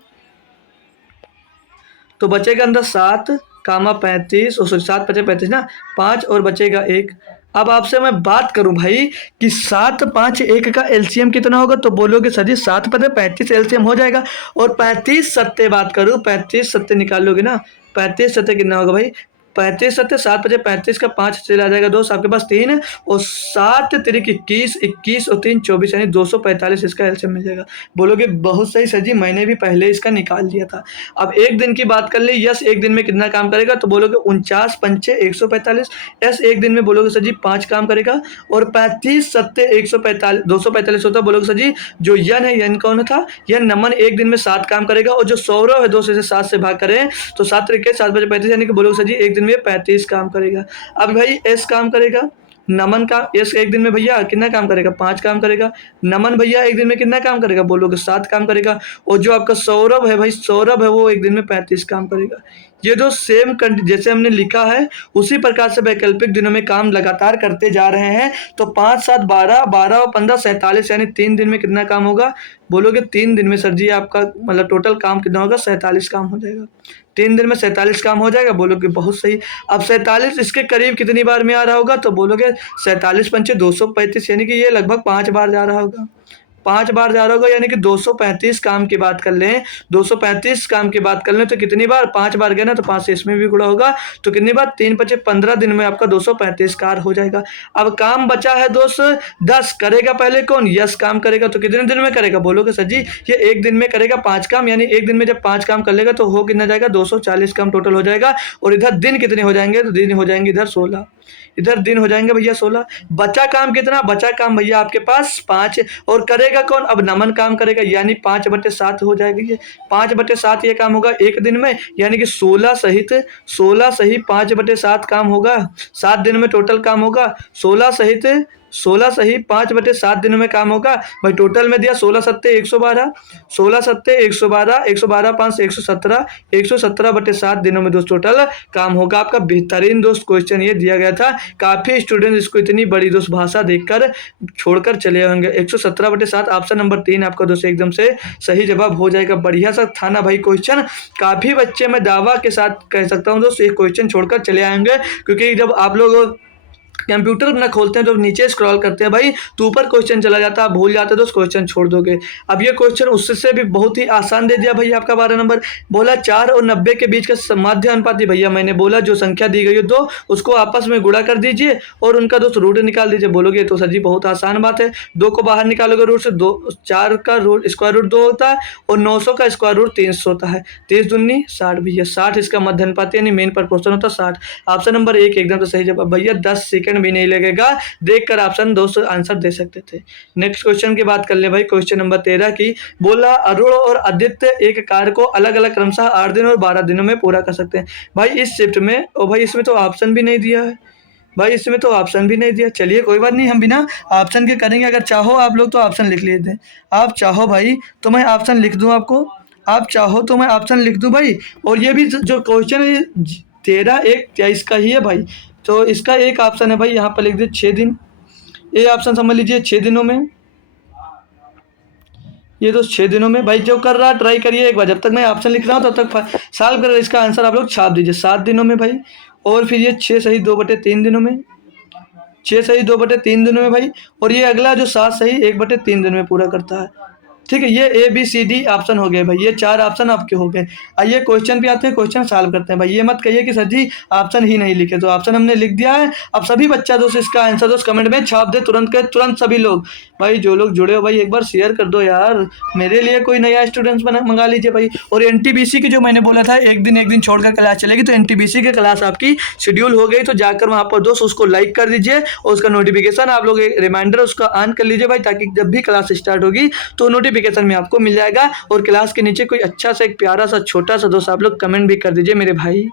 तो बचेगा अंदर 7 कामा 35 और 7 बचे 35 ना, 5 और बचेगा 1। अब आपसे मैं बात करूं भाई कि 7 5 1 का एलसीएम कितना होगा, तो बोलोगे सर जी 7 पते 35 एलसीएम हो जाएगा। और 35 सत्ते बात करूं, 35 सत्ते निकालोगे ना, 35 सत्ते कितना होगा भाई, 35 सत्ते 7 बचे 35 का 5 चला जाएगा दोस्त आपके पास 3 और 7 तिरिक 21, 21 और 3 24 यानी 245 इसका एलसीएम मिल जाएगा। बोलोगे बहुत सही सर जी, मैंने भी पहले इसका निकाल लिया था। अब एक दिन की बात कर ले, यस एक दिन में कितना काम करेगा, तो बोलोगे 49 पंचे 145, एस एक दिन में बोलोगे सर जी 5 काम करेगा और 35 सत्ते 145 245 होता है। बोलोगे सर जी जो यन है, यन कौन था, यन नमन एक दिन में 7 काम करेगा और जो सौरव है 2 से 7 से भाग करें तो 7 तरीके 7 बजे 35 यानी कि बोलोगे सर जी एक दिन में 35 काम करेगा। अब भाई एस काम करेगा, नमन का एस एक दिन में भैया कितना काम करेगा, 5 काम करेगा। नमन भैया एक दिन में कितना काम करेगा, बोलोगे 7 काम करेगा। और जो आपका सौरभ है भाई, सौरभ है वो एक दिन में 35 काम करेगा। ये दो सेम जैसे हमने लिखा है उसी प्रकार से वैकल्पिक दिनों में काम लगातार करते जा रहे हैं। तो 5 7 12 12 और 15 47 यानी 3 दिन में कितना काम होगा, बोलोगे 3 दिन में सर जी आपका मतलब टोटल काम कितना होगा, 47 काम हो जाएगा। 3 दिन में 47 काम हो जाएगा, बोलोगे बहुत सही। अब 47 इसके करीब कितनी बार में आ रहा होगा, तो बोलोगे 47 पंचे 235 यानी कि ये लगभग 5 बार जा रहा होगा, 5 बार जा रहा होगा। यानी कि 235 काम की बात कर लें, 235 काम की बात कर लें तो कितनी बार, 5 बार गया ना तो 5 से इसमें भी गुणा होगा तो कितनी बार, 3 पचे 15 दिन में आपका 235 कार हो जाएगा। अब काम बचा है दोस्त 10, करेगा पहले कौन, यस काम करेगा। तो कितने दिन में करेगा, बोलोगे सर जी ये एक दिन में करेगा 5 काम, यानी एक दिन में जब 5 काम कर लेगा तो हो कितना जाएगा, 240 काम टोटल हो जाएगा। और इधर दिन कितने हो जाएंगे, तो दिन हो जाएंगे इधर 16, इधर दिन हो जाएंगे भैया 16। बचा काम कितना, बचा काम भैया आपके पास 5 और करेगा कौन, अब नमन काम करेगा यानी 5/7 हो जाएगी। ये 5/7 ये काम होगा एक दिन में, यानी कि 16 सही 5/7 काम होगा, 7 दिन में टोटल काम होगा। 16 सही 5/7 दिनों में काम होगा भाई। टोटल में दिया 16 सत्ते 112, 16 सत्ते 112, 112 5 117, 117/7 दिनों में दोस्त टोटल काम होगा आपका। बेहतरीन दोस्त क्वेश्चन ये दिया गया था, काफी स्टूडेंट इसको इतनी बड़ी दोस्त भाषा देखकर छोड़कर चले होंगे। 117/7 ऑप्शन नंबर 3 आपका दोस्त एकदम से सही जवाब हो जाएगा। बढ़िया सा था ना भाई क्वेश्चन, काफी बच्चे मैं दावा के साथ कह सकता हूँ दोस्त ये क्वेश्चन छोड़कर चले आएंगे, क्योंकि जब आप लोग कंप्यूटर अपना खोलते हैं तो नीचे स्क्रॉल करते हैं भाई तो ऊपर क्वेश्चन चला जाता है, आप भूल जाते हो तो क्वेश्चन छोड़ दोगे। अब ये क्वेश्चन उससे भी बहुत ही आसान दे दिया भैया आपका 12 नंबर। बोला 4 और 90 के बीच का माध्य अनुपात, भैया मैंने बोला जो संख्या दी गई है 2 उसको आपस में गुणा कर दीजिए और उनका दोस्त रूट निकाल दीजिए। बोलोगे तो सर जी बहुत आसान बात है, 2 को बाहर निकालोगे रूट से, 4 का रूट स्क्वायर रूट 2 होता है और 900 का स्क्वायर रूट 300 होता है। 3 दूनी 60 भैया, 60 इसका मध्य अनुपात यानी मेन प्रपोर्शन होता है 60। ऑप्शन नंबर 1 एकदम तो सही जवाब भैया, 10 सेकंड भी नहीं लगेगा, देखकर ऑप्शन दोस्तों आंसर दे सकते थे। नेक्स्ट क्वेश्चन की बात कर ले भाई, क्वेश्चन नंबर 13 की। बोला अरुण और आदित्य एक कार्य को अलग अलग क्रमशः 8 दिन और 12 दिनों में पूरा कर सकते हैं। भाई इस शिफ्ट में, और भाई इसमें तो ऑप्शन भी नहीं दिया है भाई, इसमें तो ऑप्शन भी नहीं दिया। चलिए कोई बात नहीं, हम बिना ऑप्शन के करेंगे। अगर चाहो आप लोग तो ऑप्शन लिख लेते हैं, आप चाहो भाई तो मैं ऑप्शन लिख दूं आपको, आप चाहो तो मैं ऑप्शन लिख दूं भाई। और ये भी जो क्वेश्चन है 13 1 23 का ही है भाई, तो इसका एक ऑप्शन है भाई यहाँ पर लिख दे 6 दिन, ये ऑप्शन समझ लीजिए 6 दिनों में, ये तो 6 दिनों में। भाई जो कर रहा ट्राई करिए एक बार, जब तक मैं ऑप्शन लिख रहा हूँ तब तक सॉल्व कर, इसका आंसर आप लोग छाप दीजिए 7 दिनों में भाई। और फिर ये 6 सही 2/3 दिनों में, 6 सही 2/3 दिनों में भाई। और ये अगला जो 7 सही 1/3 दिन में पूरा करता है। ठीक है, ये ABCD ऑप्शन हो गए भाई, ये 4 ऑप्शन आपके हो गए। आइए क्वेश्चन पे आते हैं, क्वेश्चन सॉल्व करते हैं भाई। ये मत कहिए कि सर जी ऑप्शन ही नहीं लिखे, तो ऑप्शन हमने लिख दिया है। अब सभी बच्चा दोस्त इसका आंसर दोस्त कमेंट में छाप दे तुरंत के तुरंत सभी लोग। भाई जो लोग जुड़े हो भाई एक बार शेयर कर दो यार, मेरे लिए कोई नया स्टूडेंट्स मंगा लीजिए भाई। और NTBC की जो मैंने बोला था एक दिन छोड़कर क्लास चलेगी, तो NTBC की क्लास आपकी शेड्यूल हो गई, तो जाकर वहाँ पर दोस्त उसको लाइक कर दीजिए और उसका नोटिफिकेशन आप लोग एक रिमाइंडर उसका ऑन कर लीजिए भाई, ताकि जब भी क्लास स्टार्ट होगी तो नोटिफिकेशन में आपको मिल जाएगा। और क्लास के नीचे कोई अच्छा सा एक प्यारा सा छोटा सा दोस्त आप लोग कमेंट भी कर दीजिए मेरे भाई,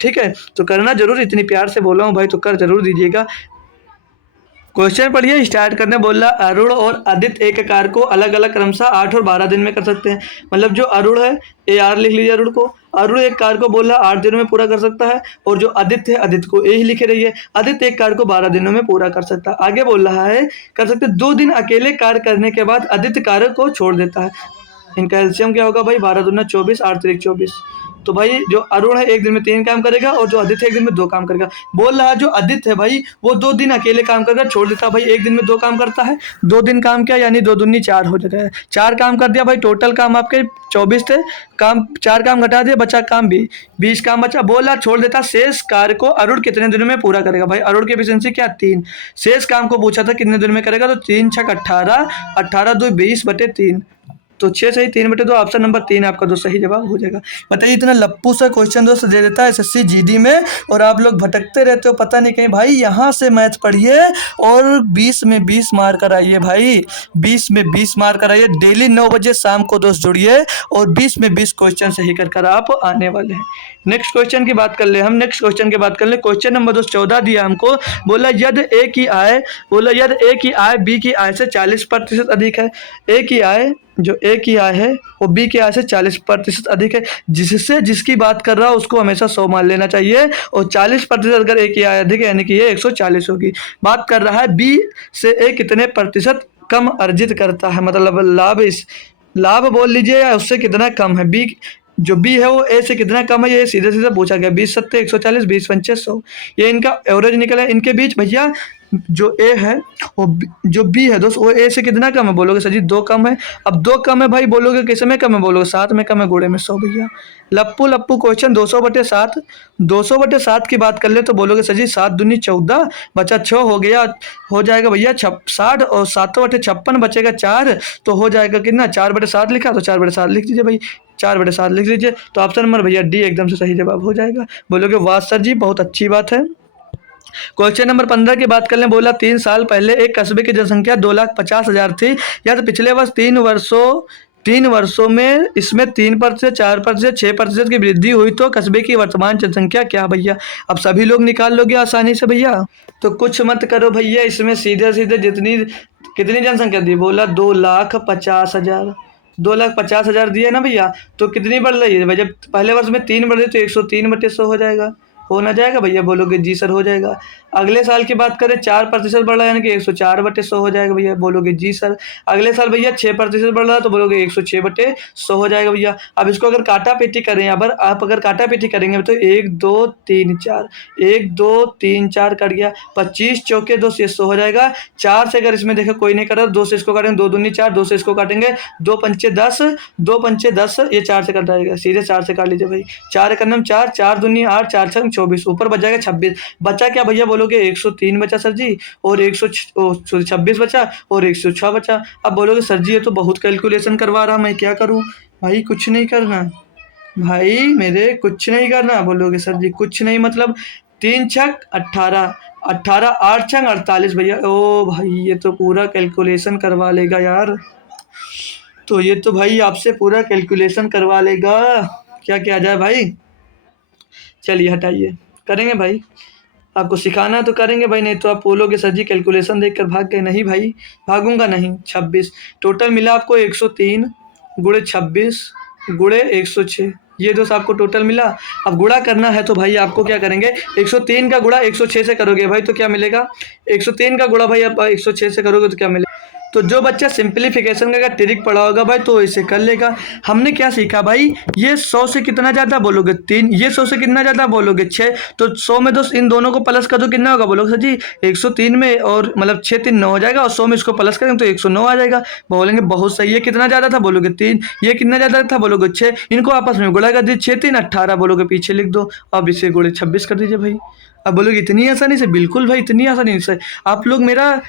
ठीक है। तो करना जरूर, इतनी प्यार से बोला हूँ भाई तो कर जरूर दीजिएगा। क्वेश्चन पढ़िए, स्टार्ट करने बोला अरुण और आदित्य एक कार को अलग अलग क्रमशः 8 और 12 दिन में कर सकते हैं। मतलब जो अरुण है AR लिख लीजिए, अरुण को, अरुण एक कार को बोला 8 दिनों में पूरा कर सकता है। और जो आदित्य है आदित्य को A ही लिखे रहिए, आदित्य एक कार को 12 दिनों में पूरा कर सकता है। आगे बोल रहा है कर सकते 2 दिन अकेले कार करने के बाद आदित्य कार को छोड़ देता है। इनका एलसीएम क्या होगा भाई, 12 दूना 24, 8 3 24। तो भाई जो अरुण है एक दिन में 3 काम करेगा और जो आदित्य एक दिन में 2 काम करेगा। बोल रहा है जो आदित्य है भाई वो 2 दिन अकेले काम करेगा, छोड़ देता है भाई, एक दिन में 2 काम करता है, 2 दिन काम किया यानी 2 दूनी 4 हो जाता है, 4 काम कर दिया भाई। टोटल काम आपके 24 थे, काम 4 काम घटा दिया, बचा काम 20 काम बचा। बोल रहा छोड़ देता, शेष कार्य को अरुण कितने दिनों में पूरा करेगा। भाई अरुण की एफिशिएंसी क्या 3, शेष काम को पूछा था कितने दिन में करेगा, तो 3 6 18, 18 2 20/3, तो 6 सही 3/2, ऑप्शन नंबर 3 आपका दोस्त सही जवाब हो जाएगा। बताइए इतना लप्पू सा क्वेश्चन दोस्त दे देता है SSC GD में और आप लोग भटकते रहते हो पता नहीं कहीं। भाई यहाँ से मैथ पढ़िए और 20 में 20 मार कर आइए भाई, 20 में 20 मार कर आइए। डेली 9 बजे शाम को दोस्त जुड़िए और 20 में 20 क्वेश्चन सही कर आप आने वाले हैं। नेक्स्ट क्वेश्चन की बात कर ले हम, नेक्स्ट क्वेश्चन की बात कर ले। क्वेश्चन नंबर दोस्त 14 दिया हमको, बोला यदि A की आय B की आय से 40% अधिक है। A की आय, जो A की आय है वो B की आय से 40% अधिक है, जिसकी बात कर रहा है उसको हमेशा 100 मान लेना चाहिए। और 40% अगर A की आय अधिक है यानी कि ये 140 होगी। बात कर रहा है B से A कितने प्रतिशत कम अर्जित करता है, मतलब लाभ बोल लीजिए या उससे कितना कम है। B जो B है वो A से कितना कम है, ये सीधे सीधे पूछा गया। 20 7 140, 20 5 100, ये इनका एवरेज निकला है। इनके बीच भैया जो A है वो जो B है दोस्त वो A से कितना कम है, बोलोगे सर जी 2 कम है। अब 2 कम है भाई, बोलोगे किस में कम है, बोलोगे 7 में कम है, गुणे में 100 भैया। लप्पू क्वेश्चन 200/7, 200/7 की बात कर ले तो बोलोगे सर जी 7 दूनी 14, बचा 6 हो गया, हो जाएगा भैया 60 और 7/56 बचेगा 4, तो हो जाएगा कितना 4/7 लिखा तो 4/7 लिख दीजिए भाई, 4/7 लिख लीजिए। तो ऑप्शन नंबर भैया D एकदम से सही जवाब हो जाएगा। बोलोगे वाह सर जी बहुत अच्छी बात है। क्वेश्चन नंबर 15 की बात कर लें, बोला 3 साल पहले एक कस्बे की जनसंख्या 2,50,000 थी, या तो पिछले वर्ष 3 वर्षों में इसमें 3%, 4%, 6% की वृद्धि हुई, तो कस्बे की वर्तमान जनसंख्या क्या भैया। अब सभी लोग निकाल लोगे आसानी से भैया, तो कुछ मत करो भैया, इसमें सीधे सीधे कितनी जनसंख्या दी, बोला 2,50,000, 2,50,000 दिए ना भैया, तो कितनी बढ़ रही है भाई, जब पहले वर्ष में 3 बढ़ रही तो 103/100 हो जाएगा, हो ना जाएगा भैया, बोलोगे जी सर हो जाएगा। अगले साल की बात करें 4% बढ़ रहा है यानी कि 104/100 हो जाएगा भैया, बोलोगे जी सर। अगले साल भैया 6% बढ़ रहा है तो बोलोगे 106/100 हो जाएगा भैया। अब इसको अगर काटा पेटी करें, आप अगर काटा पेटी करेंगे तो 1 2 3 4, 1 2 3 4 कट गया, 25 चौके 2 से 100 हो जाएगा। 4 से अगर इसमें देखो कोई नहीं कर रहा, 2 से इसको काटेंगे, 2 दूनी 4, 2 से इसको काटेंगे, 2 पंचे 10, 2 पंचे 10, ये 4 से कट जाएगा, सीधे 4 से काट लीजिए भाई। 4 एक 4, 4 दूनी 8, 4 6 24, ऊपर बच जाएगा 26, बचा क्या भैया, बोलोगे 103 बचा सर जी, और 26 बचा और 106 बचा। अब बोलोगे सर जी ये तो बहुत कैलकुलेशन करवा रहा, मैं क्या करूं भाई, कुछ नहीं करना भाई मेरे, कुछ नहीं करना। बोलोगे सर जी कुछ नहीं, मतलब 3 छक 18, 18 8 छक 48 भैया। ओ भाई ये तो पूरा कैलकुलेशन करवा लेगा यार, तो ये तो भाई आपसे पूरा कैलकुलेशन करवा लेगा, क्या किया जाए भाई। चलिए हटाइए, करेंगे भाई, आपको सिखाना है तो करेंगे भाई, नहीं तो आप बोलोगे सर जी कैलकुलेशन देखकर भाग गए। नहीं भाई भागूंगा नहीं। 26 टोटल मिला आपको 103 गुणे 26 गुणे 106, ये दोस्त आपको टोटल मिला। अब गुणा करना है तो भाई आपको क्या करेंगे, 103 का गुणा 106 से करोगे भाई तो क्या मिलेगा, 103 का गुणा भाई आप 106 से करोगे तो क्या मिलेगा, तो जो बच्चा सिंप्लीफिकेशन का अगर ट्रिक पढ़ा होगा भाई तो इसे कर लेगा। हमने क्या सीखा भाई, ये 100 से कितना ज़्यादा बोलोगे 3, ये 100 से कितना ज़्यादा बोलोगे 6, तो 100 में तो इन दोनों को प्लस कर दो कितना होगा बोलोगे सर जी 103 में, और मतलब 6 3 9 हो जाएगा, और 100 में इसको प्लस करेंगे तो 109 आ जाएगा। बोलेंगे बहुत सही है, कितना ज़्यादा था बोलोगे 3, ये कितना ज़्यादा था बोलोगे 6, इनको आपस में गुणा कर दीजिए 6 3 18 बोलोगे, पीछे लिख दो, अब इसे गुणे 26 कर दीजिए भाई। अब बोलोगे इतनी आसानी से, बिल्कुल भाई इतनी आसानी से। आप लोग मेरा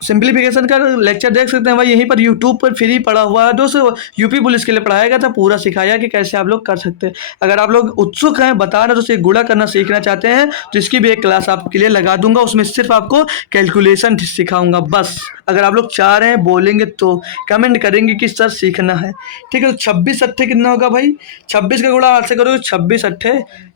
सिंप्लीफिकेशन का लेक्चर देख सकते हैं भाई, यहीं पर यूट्यूब पर फ्री पड़ा हुआ है दोस्तों, यूपी पुलिस के लिए पढ़ाया गया था, पूरा सिखाया कि कैसे आप लोग कर सकते हैं। अगर आप लोग उत्सुक हैं, बता रहे दोस्तों गुणा करना सीखना चाहते हैं तो इसकी भी एक क्लास आपके लिए लगा दूंगा, उसमें सिर्फ आपको कैलकुलेशन सिखाऊंगा बस। अगर आप लोग चाह रहे हैं बोलेंगे तो कमेंट करेंगे कि सर सीखना है, ठीक है। तो 26 अट्ठे कितना होगा भाई, 26 का गुणा 8 से करोगे 26 अट्ठे,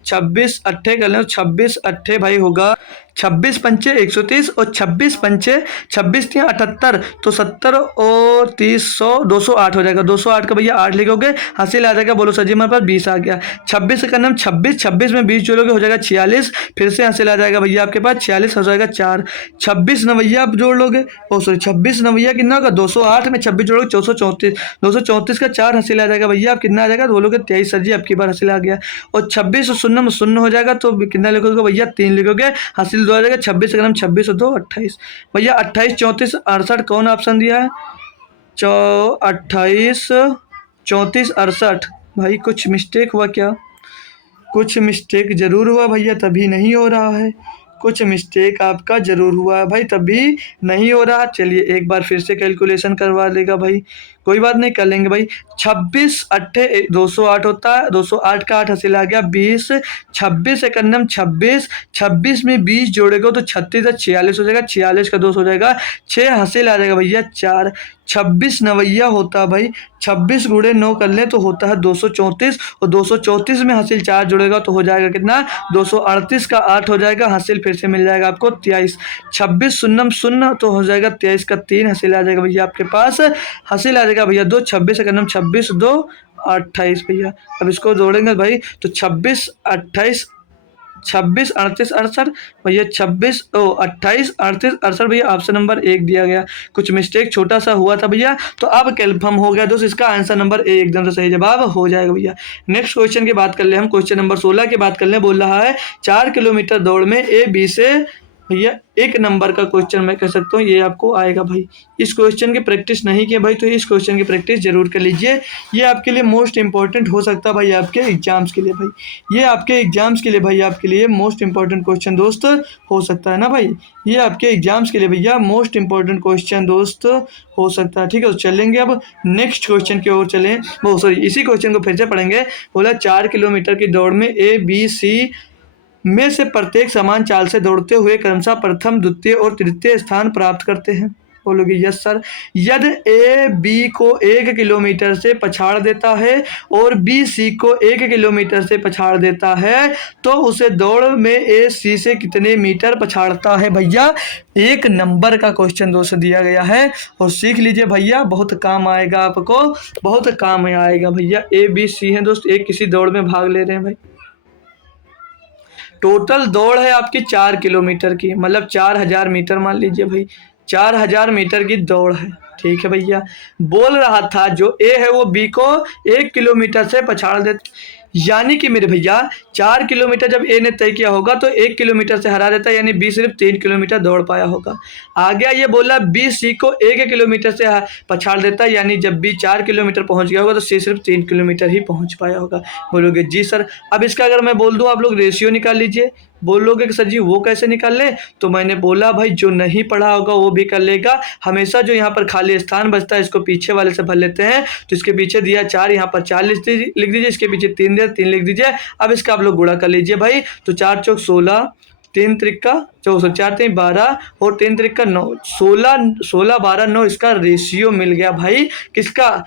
26 अट्ठे कर लें, 26 अट्ठे भाई होगा 26 पंचे 130, और 26 पंचे 26 3 78, तो 70 और 30 100 208 हो जाएगा। 208 का भैया 8 लिखोगे हासिल आ जाएगा, बोलो सर जी हमारे पास 20 आ गया। 26 से करना 26, 26 में 20 जोड़ोगे हो जाएगा 46, फिर से हासिल आ जाएगा भैया आपके पास 46 हो जाएगा 4। 26 नवैया आप जोड़ लोगे, ओ सॉरी 26 नवैया कितना होगा 208 में 26 जोड़ोगे 434, 234 का 4 हासिल आ जाएगा भैया, आप कितना आ जाएगा बोलोगे 23 सर जी आपकी बार हासिल आ गया। और 26 और शून्य में शून्य हो जाएगा तो कितना लिखोगे भैया 3 लिखोगे, हासिल 2 आ जाएगा। 26 ग्राम 26 और 2 28 भैया, 28 34 68 कौन ऑप्शन दिया है, 28 34 68 भाई कुछ मिस्टेक हुआ क्या, कुछ मिस्टेक जरूर हुआ भैया तभी नहीं हो रहा है, कुछ मिस्टेक आपका जरूर हुआ है भाई तभी नहीं हो रहा। चलिए एक बार फिर से कैलकुलेशन करवा लेगा भाई, कोई बात नहीं कर लेंगे भाई। 26 अट्ठे 208 होता है, 208 का 8 हासिल आ गया 20, 26 एक अन्नम 26, 26 में 20 जोड़ेगा तो 36 है 46 हो जाएगा, 46 का 2 हो जाएगा 6 हासिल आ जाएगा भैया 4। 26 नवैया होता है भाई, 26 गुणे 9 कर लें तो होता है 234, और 234 में हासिल 4 जोड़ेगा तो हो जाएगा कितना 238 का 8 हो जाएगा, हासिल फिर से मिल जाएगा आपको 23। 26 शून्यम शून्य तो हो जाएगा 23 का 3 हासिल आ जाएगा भैया आपके पास, हासिल आ जाएगा भैया 2। 26 का नाम 26 2 28 भैया, अब इसको जोड़ेंगे भाई तो 26 28 26 38 68 भैया, 26 28 38 68 भैया, ऑप्शन नंबर 1 दिया गया। कुछ मिस्टेक छोटा सा हुआ था भैया, तो अब कन्फर्म हो गया दोस्त, इसका आंसर नंबर ए एकदम से सही जवाब हो जाएगा भैया। नेक्स्ट क्वेश्चन की बात कर ले, हम क्वेश्चन नंबर 16 की बात कर ले। बोल रहा है 4 किलोमीटर दौड़ में ए बी से भैया 1 नंबर का क्वेश्चन मैं कह सकता हूँ ये आपको आएगा भाई। इस क्वेश्चन की प्रैक्टिस नहीं किया भाई तो इस क्वेश्चन की प्रैक्टिस जरूर कर लीजिए, ये आपके लिए मोस्ट इंपॉर्टेंट हो सकता है भाई, आपके एग्जाम्स के लिए भाई, ये आपके एग्जाम्स के लिए भाई आपके लिए मोस्ट इंपॉर्टेंट क्वेश्चन दोस्त हो सकता है ना भाई, ये आपके एग्जाम्स के लिए भैया मोस्ट इंपॉर्टेंट क्वेश्चन दोस्त हो सकता है, ठीक है। तो चलेंगे अब नेक्स्ट क्वेश्चन की ओर चलें, वो सॉरी इसी क्वेश्चन को फिर से पढ़ेंगे। बोला 4 किलोमीटर की दौड़ में ए बी सी में से प्रत्येक समान चाल से दौड़ते हुए क्रमशः प्रथम द्वितीय और तृतीय स्थान प्राप्त करते हैं। बोलोगे यस सर। यदि ए बी को 1 किलोमीटर से पछाड़ देता है और बी सी को 1 किलोमीटर से पछाड़ देता है तो उसे दौड़ में ए सी से कितने मीटर पछाड़ता है भैया, 1 नंबर का क्वेश्चन दोस्त दिया गया है, और सीख लीजिए भैया बहुत काम आएगा आपको, बहुत काम आएगा भैया। ए बी सी है दोस्त, एक किसी दौड़ में भाग ले रहे हैं भाई, टोटल दौड़ है आपकी 4 किलोमीटर की, मतलब 4000 मीटर मान लीजिए भाई, 4000 मीटर की दौड़ है, ठीक है भैया। बोल रहा था जो ए है वो बी को 1 किलोमीटर से पछाड़ दे, यानी कि मेरे भैया 4 किलोमीटर जब ए ने तय किया होगा तो 1 किलोमीटर से हरा देता है, यानी बी सिर्फ 3 किलोमीटर दौड़ पाया होगा। आ गया ये बोला बी सी को 1 किलोमीटर से पछाड़ देता है, यानी जब बी 4 किलोमीटर पहुंच गया होगा तो सी सिर्फ 3 किलोमीटर ही पहुंच पाया होगा। बोलोगे जी सर, अब इसका अगर मैं बोल दूं आप लोग रेशियो निकाल लीजिए, बोलोगे कि सर जी वो कैसे निकाल ले, तो मैंने बोला भाई जो नहीं पढ़ा होगा वो भी कर लेगा, हमेशा जो यहाँ पर खाली स्थान बचता है इसको पीछे वाले से भर लेते हैं, तो इसके पीछे दिया 4, यहाँ पर 4 लिख दीजिए, इसके पीछे 3 दिया 3 लिख दीजिए। अब इसका आप लोग गुणा कर लीजिए भाई, तो 4 चौक 16, 3 त्रिक्का 14, 4 3 12 और 3 त्रिक्का 9, 16 12 9 इसका रेशियो मिल गया भाई, किसका,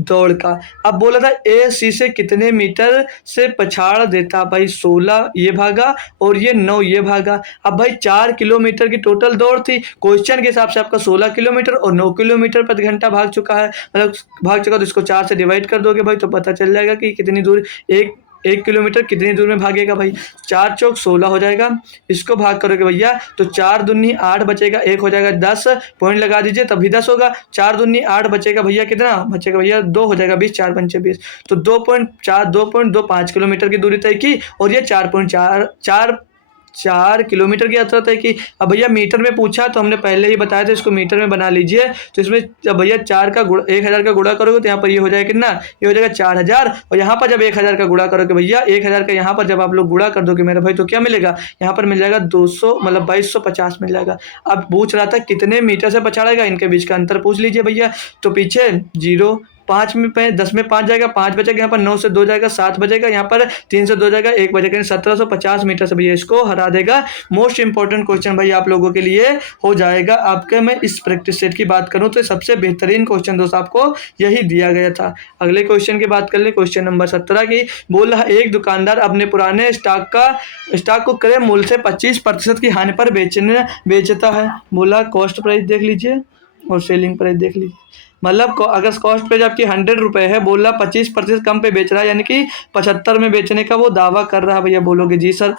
दौड़ का। अब बोला था ए सी से कितने मीटर से पछाड़ देता भाई, 16 ये भागा और ये 9 ये भागा। अब भाई 4 किलोमीटर की टोटल दौड़ थी, क्वेश्चन के हिसाब से आपका 16 किलोमीटर और 9 किलोमीटर प्रति घंटा भाग चुका है, मतलब भाग चुका, तो इसको 4 से डिवाइड कर दोगे भाई तो पता चल जाएगा कि कितनी दूर, एक 1 किलोमीटर कितनी दूर में भागेगा भाई, 4 चौक 16 हो जाएगा। इसको भाग करोगे भैया तो 4 दूनी 8 बचेगा, 1 हो जाएगा 10, पॉइंट लगा दीजिए तभी 10 होगा। 4 दूनी 8 बचेगा भैया, कितना बचेगा भैया 2 हो जाएगा, 20 4 पंचे 20, तो 2.25 किलोमीटर की दूरी तय की और ये 4 किलोमीटर की यात्रा तय की। अब भैया मीटर में पूछा तो हमने पहले ही बताया था, इसको मीटर में बना लीजिए। तो इसमें जब भैया 1000 का गुणा करोगे तो यहाँ पर ये हो जाएगा कितना, ये हो जाएगा 4000, और यहाँ पर जब 1000 का गुणा करोगे भैया 1000 का यहाँ पर जब आप लोग गुणा कर दोगे मेरे भाई तो क्या मिलेगा, यहाँ पर मिल जाएगा 200 मतलब 2250 मिल जाएगा। अब पूछ रहा था कितने मीटर से पछाड़ेगा, इनके बीच का अंतर पूछ लीजिए भैया। तो पीछे 0, 5 में 10 में 5 जाएगा, 5 बचेगा, यहाँ पर 9 से 2 जाएगा, 7 बचेगा, यहाँ पर 3 से 2 जाएगा, 1 बचेगा, 1750 मीटर से भैया इसको हरा देगा। मोस्ट इंपॉर्टेंट क्वेश्चन भाई आप लोगों के लिए हो जाएगा आपके। मैं इस प्रैक्टिस सेट की बात करूं तो सबसे बेहतरीन क्वेश्चन दोस्त आपको यही दिया गया था। अगले क्वेश्चन की बात कर ले, क्वेश्चन नंबर 17 की। बोल रहा एक दुकानदार अपने पुराने स्टॉक को क्रय मूल्य से 25% की हानि पर बेचता है। बोला कॉस्ट प्राइस देख लीजिए और सेलिंग प्राइस देख लीजिए, मतलब अगर कॉस्ट प्राइस आपकी 100 रुपये है, बोला 25% कम पे बेच रहा है, यानी कि 75 में बेचने का वो दावा कर रहा है। भैया बोलोगे जी सर,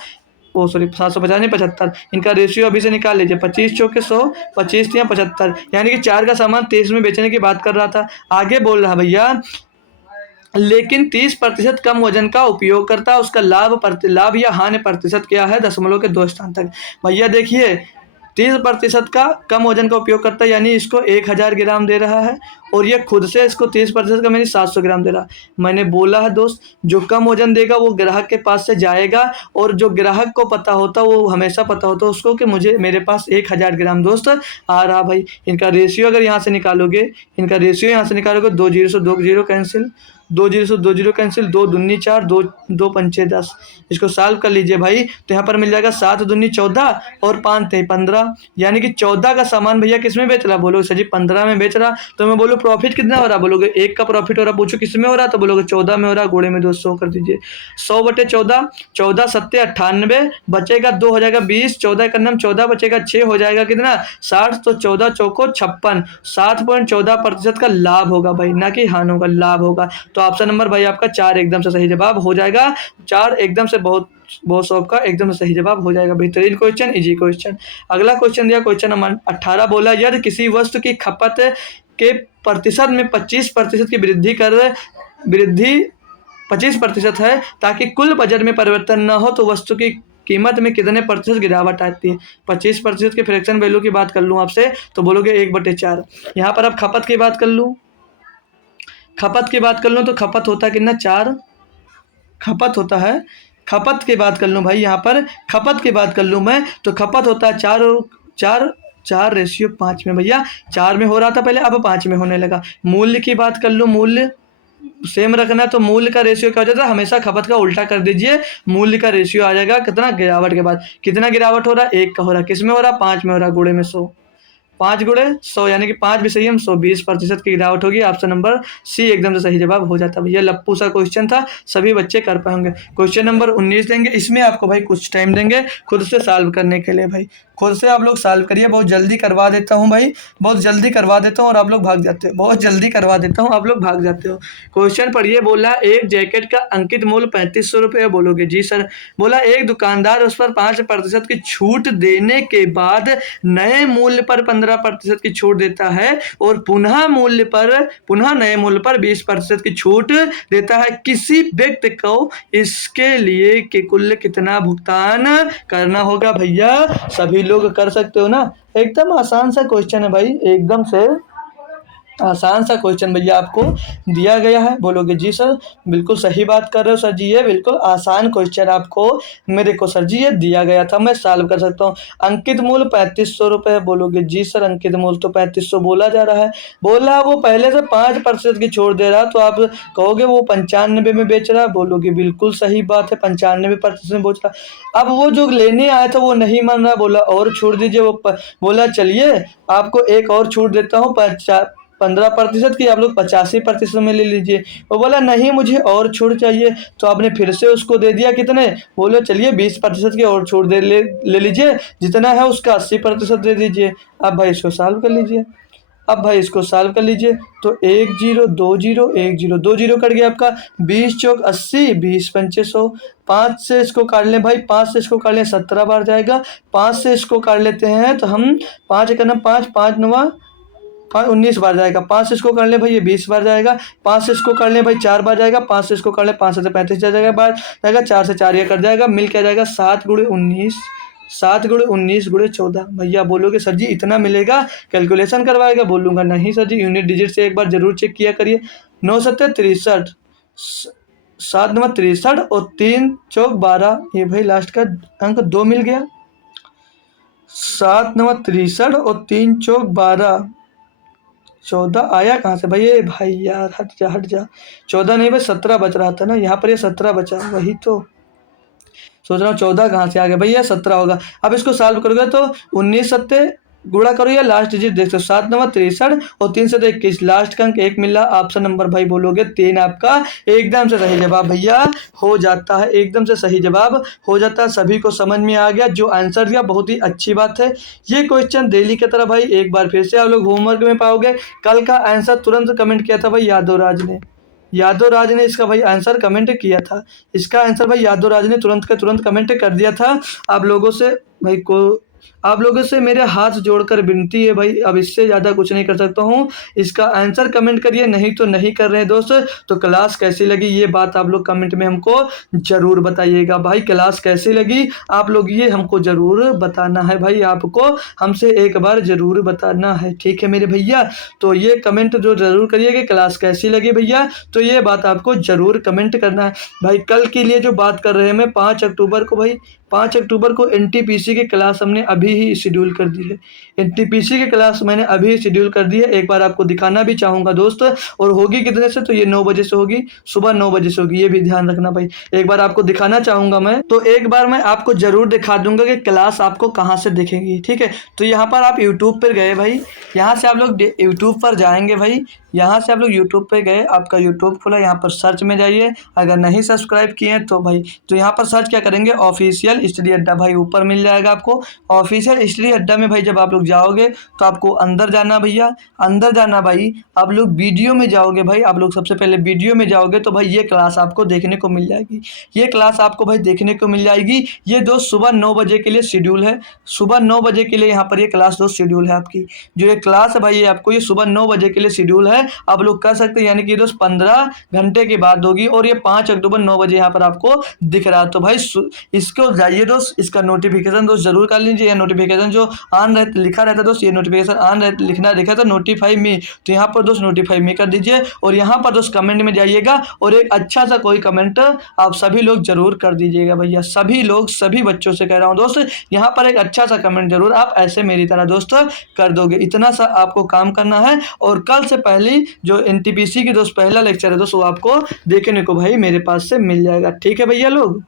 ओ सॉरी 750 नहीं 75, इनका रेशियो अभी से निकाल लीजिए, 25 चौके 100, 25 या 75, यानी कि 4 का सामान 23 में बेचने की बात कर रहा था। आगे बोल रहा भैया लेकिन 30% कम वजन का उपयोग करता है, उसका लाभ या हानि प्रतिशत क्या है, दशमलव के 2 स्थान तक। भैया देखिए 30% का कम वजन का उपयोग करता है, यानी इसको 1000 ग्राम दे रहा है, और ये खुद से इसको 30% का मैंने 700 ग्राम दे रहा। मैंने बोला है दोस्त जो कम वजन देगा वो ग्राहक के पास से जाएगा, और जो ग्राहक को पता होता वो हमेशा पता होता उसको कि मेरे पास 1000 ग्राम दोस्त आ रहा भाई। इनका रेशियो अगर यहाँ से निकालोगे, 2 जीरो से 2 जीरो कैंसिल, 2 जीरो से 2 जीरो कैंसिल, 2 दूनी 4, 2 पंचे 10, इसको सॉल्व कर लीजिए भाई तो यहाँ पर मिल जाएगा 7 दूनी 14 और 5 थे 15, यानी कि 14 का सामान भैया किस में बेच रहा, बोलोगे सर जी 15 में बेच रहा। तो मैं बोलूँ प्रॉफिट कितना हो रहा, बोलोगे 1 का प्रॉफिट हो रहा, पूछो किस में हो रहा, तो बोलोगे 14 में हो रहा। गोड़े में 200 कर दीजिए, 100/14, 14 सत्ते 98, बचेगा 2 हो जाएगा 20, 14 का नाम 14 बचेगा 6 हो जाएगा कितना 60, तो 14 चौको 56, 7.14% का लाभ होगा भाई, ना कि हानि होगा, लाभ होगा। तो ऑप्शन नंबर भाई आपका 4 एकदम से सही जवाब हो जाएगा। 4 एकदम से बहुत सब का एकदम से सही जवाब हो जाएगा। बेहतरीन क्वेश्चन, इजी क्वेश्चन। अगला क्वेश्चन दिया क्वेश्चन नंबर 18, बोला यदि किसी वस्तु की खपत के प्रतिशत में 25% की वृद्धि 25% है ताकि कुल बजट में परिवर्तन न हो तो वस्तु की कीमत में कितने प्रतिशत गिरावट आती है। 25% के फ्रैक्शन वैल्यू की बात कर लूँ आपसे तो बोलोगे 1/4। यहाँ पर अब खपत की बात कर लूँ, तो खपत होता है कितना 4, खपत होता है, खपत की बात कर लूँ भाई, यहाँ पर खपत की बात कर लूँ मैं तो खपत होता है 4 रेशियो 5 में। भैया 4 में हो रहा था पहले, अब 5 में होने लगा। मूल्य की बात कर लूँ, मूल्य सेम रखना है तो मूल्य का रेशियो क्या हो जाता है, हमेशा खपत का उल्टा कर दीजिए, मूल्य का रेशियो आ जाएगा कितना गिरावट के बाद। कितना गिरावट हो रहा है, 1 का हो रहा है, किस में हो रहा है 5 में हो रहा है, गुणे में 100, 5 गुणे 100 यानी कि 5 भी सही है, 120% की गिरावट होगी। ऑप्शन नंबर सी एकदम से सही जवाब हो जाता है। भैया लप्पू सा क्वेश्चन था, सभी बच्चे कर पाएंगे। क्वेश्चन नंबर 19 देंगे, इसमें आपको भाई कुछ टाइम देंगे खुद से सॉल्व करने के लिए। भाई खुद से आप लोग सॉल्व करिए, बहुत जल्दी करवा देता हूँ भाई, बहुत जल्दी करवा देता हूँ और आप लोग भाग जाते हो, बहुत जल्दी करवा देता हूँ आप लोग भाग जाते हो। क्वेश्चन पढ़िए, बोला एक जैकेट का अंकित मूल्य 3500 रुपये, बोलोगे जी सर। बोला एक दुकानदार उस पर 5% की छूट देने के बाद नए मूल्य पर 15% की छूट देता है और पुनः नए मूल्य पर 20% की छूट देता है। किसी व्यक्ति को इसके लिए कुल कितना भुगतान करना होगा। भैया सभी लोग कर सकते हो ना, एकदम आसान सा क्वेश्चन है भाई, एकदम से आसान सा क्वेश्चन भैया आपको दिया गया है। बोलोगे जी सर बिल्कुल सही बात कर रहे हो सर जी, ये बिल्कुल आसान क्वेश्चन आपको मेरे को सर जी ये दिया गया था, मैं सॉल्व कर सकता हूँ। अंकित मूल्य 3500 रुपये, बोलोगे जी सर अंकित मूल्य तो 3500 बोला जा रहा है, बोला वो पहले से 5% की छोड़ दे रहा, तो आप कहोगे वो 95 में बेच रहा, बोलोगे बिल्कुल सही बात है 95% में बेच रहा। अब वो जो लेने आया था वो नहीं मान रहा, बोला और छोड़ दीजिए, वो बोला चलिए आपको एक और छूट देता हूँ 15% की, आप लोग 85% में ले लीजिए। वो बोला नहीं मुझे और छूट चाहिए, तो आपने फिर से उसको दे दिया कितने, बोले चलिए 20% की और छूट ले लीजिए, जितना है उसका 80% दे दीजिए। अब भाई इसको सॉल्व कर लीजिए, अब भाई इसको सॉल्व कर लीजिए। तो 1 0 2 0 1 0 2 0 कट गया आपका। 20 चौक 80, 20 पंचे 100। 5 से इसको काट लें भाई, 5 से इसको काट लें 17 बार जाएगा। 5 से इसको काट लेते हैं तो हम 5 एक 5, 5 9 5 19 बार जाएगा। 5 से इसको कर ले भाई, ये 20 बार जाएगा। 5 से इसको कर ले भाई 4 बार जाएगा। 5 से इसको कर ले 5 से 35 जाएगा बार जाएगा। 4 से 4 ये कर जाएगा, मिल क्या जाएगा 7 गुणे 19, 7 गुणे 19 गुणे 14। भैया बोलोगे सर जी इतना मिलेगा, कैलकुलेशन करवाएगा? बोलूँगा नहीं सर जी, यूनिट डिजिट से एक बार जरूर चेक किया करिए। 9 सत्ते 63, 7 9 63 और 3 चौक 12। ये भाई लास्ट का अंक 2 मिल गया। 7 9 63 और 3 चौक 12, 14 आया कहाँ से भाई? ये भाई यार हट जा हट जा। 14 नहीं भाई 17 बच रहा था ना यहाँ पर, ये 17 बचा, वही तो सोच रहा हूँ 14 कहाँ से आ गया भैया, 17 होगा। अब इसको सॉल्व करोगे तो 19 सत्ते गुणा करो या लास्ट डिजिट देख सकते हो। 7 9 63 और 3 से 21, लास्ट का अंक 1 मिला। ऑप्शन नंबर भाई बोलोगे 3 आपका एकदम से सही जवाब भैया हो जाता है, एकदम से सही जवाब हो जाता है। सभी को समझ में आ गया जो आंसर दिया, बहुत ही अच्छी बात है। ये क्वेश्चन डेली की तरह भाई एक बार फिर से आप लोग होमवर्क में पाओगे। कल का आंसर तुरंत कमेंट किया था भाई यादव राज ने, यादव राज ने इसका भाई आंसर कमेंट किया था। इसका आंसर भाई यादव राज ने तुरंत का तुरंत कमेंट कर दिया था। आप लोगों से भाई को आप लोगों से मेरे हाथ जोड़कर विनती है भाई, अब इससे ज़्यादा कुछ नहीं कर सकता हूँ। इसका आंसर कमेंट करिए, नहीं तो नहीं कर रहे हैं दोस्त। तो क्लास कैसी लगी ये बात आप लोग कमेंट में हमको ज़रूर बताइएगा भाई। क्लास कैसी लगी आप लोग ये हमको ज़रूर बताना है भाई, आपको हमसे एक बार ज़रूर बताना है, ठीक है मेरे भैया। तो ये कमेंट जो ज़रूर करिए कि क्लास कैसी लगी भैया, तो ये बात आपको ज़रूर कमेंट करना है भाई। कल के लिए जो बात कर रहे हैं मैं 5 अक्टूबर को भाई, 5 अक्टूबर को एनटीपीसी की क्लास हमने अभी ही शेड्यूल कर दी है। एनटीपीसी की क्लास मैंने अभी ही शेड्यूल कर दी है, एक बार आपको दिखाना भी चाहूँगा दोस्त। और होगी कितने से? तो ये 9 बजे से होगी, सुबह 9 बजे से होगी, ये भी ध्यान रखना भाई। एक बार आपको दिखाना चाहूँगा मैं, तो एक बार मैं आपको ज़रूर दिखा दूंगा कि क्लास आपको कहाँ से दिखेगी, ठीक है। तो यहाँ पर आप यूट्यूब पर गए भाई, यहाँ से आप लोग यूट्यूब पर जाएंगे भाई, यहाँ से आप लोग यूट्यूब पे गए, आपका यूट्यूब खुला, यहाँ पर सर्च में जाइए। अगर नहीं सब्सक्राइब किए हैं तो भाई तो यहाँ पर सर्च क्या करेंगे, ऑफिशियल स्टडी अड्डा, भाई ऊपर मिल जाएगा आपको। ऑफिशियल स्टडी अड्डा में भाई जब आप लोग जाओगे तो आपको अंदर जाना भैया, अंदर जाना भाई। आप लोग वीडियो में जाओगे भाई, आप लोग सबसे पहले वीडियो में जाओगे तो भाई ये क्लास आपको देखने को मिल जाएगी, ये क्लास आपको भाई देखने को मिल जाएगी। ये दोस्त सुबह 9 बजे के लिए शेड्यूल है, सुबह 9 बजे के लिए यहाँ पर ये क्लास दोस्त शेड्यूल है आपकी। जो ये क्लास है भाई ये आपको ये सुबह 9 बजे के लिए शेड्यूल है, आप लोग कर सकते हैं। यानी कि दोस्त 15 घंटे की बात होगी और ये 5 अक्टूबर 9 बजे यहाँ पर आपको दिख रहा है। तो भाई इसको जाइए दोस्त, इसका नोटिफिकेशन दोस्त जरूर कर लीजिए। ये नोटिफिकेशन जो ऑन रहता लिखा रहता है दोस्त, ये नोटिफिकेशन ऑन लिखना दिखा था नोटिफाई मी, तो यहाँ पर दोस्त नोटिफाई मी कर दीजिए। और यहाँ पर दोस्त कमेंट में जाइएगा और एक अच्छा सा कोई कमेंट आप सभी लोग जरूर कर दीजिएगा भैया, सभी लोग, सभी बच्चों से कह रहा हूँ दोस्त, यहाँ पर एक अच्छा सा कमेंट जरूर आप ऐसे मेरी तरह दोस्त कर दोगे। इतना सा आपको काम करना है। और कल से पहले जो एनटीपीसी की दोस्त पहला लेक्चर है दोस्त वो आपको देखने को भाई मेरे पास से मिल जाएगा, ठीक है भैया लोग।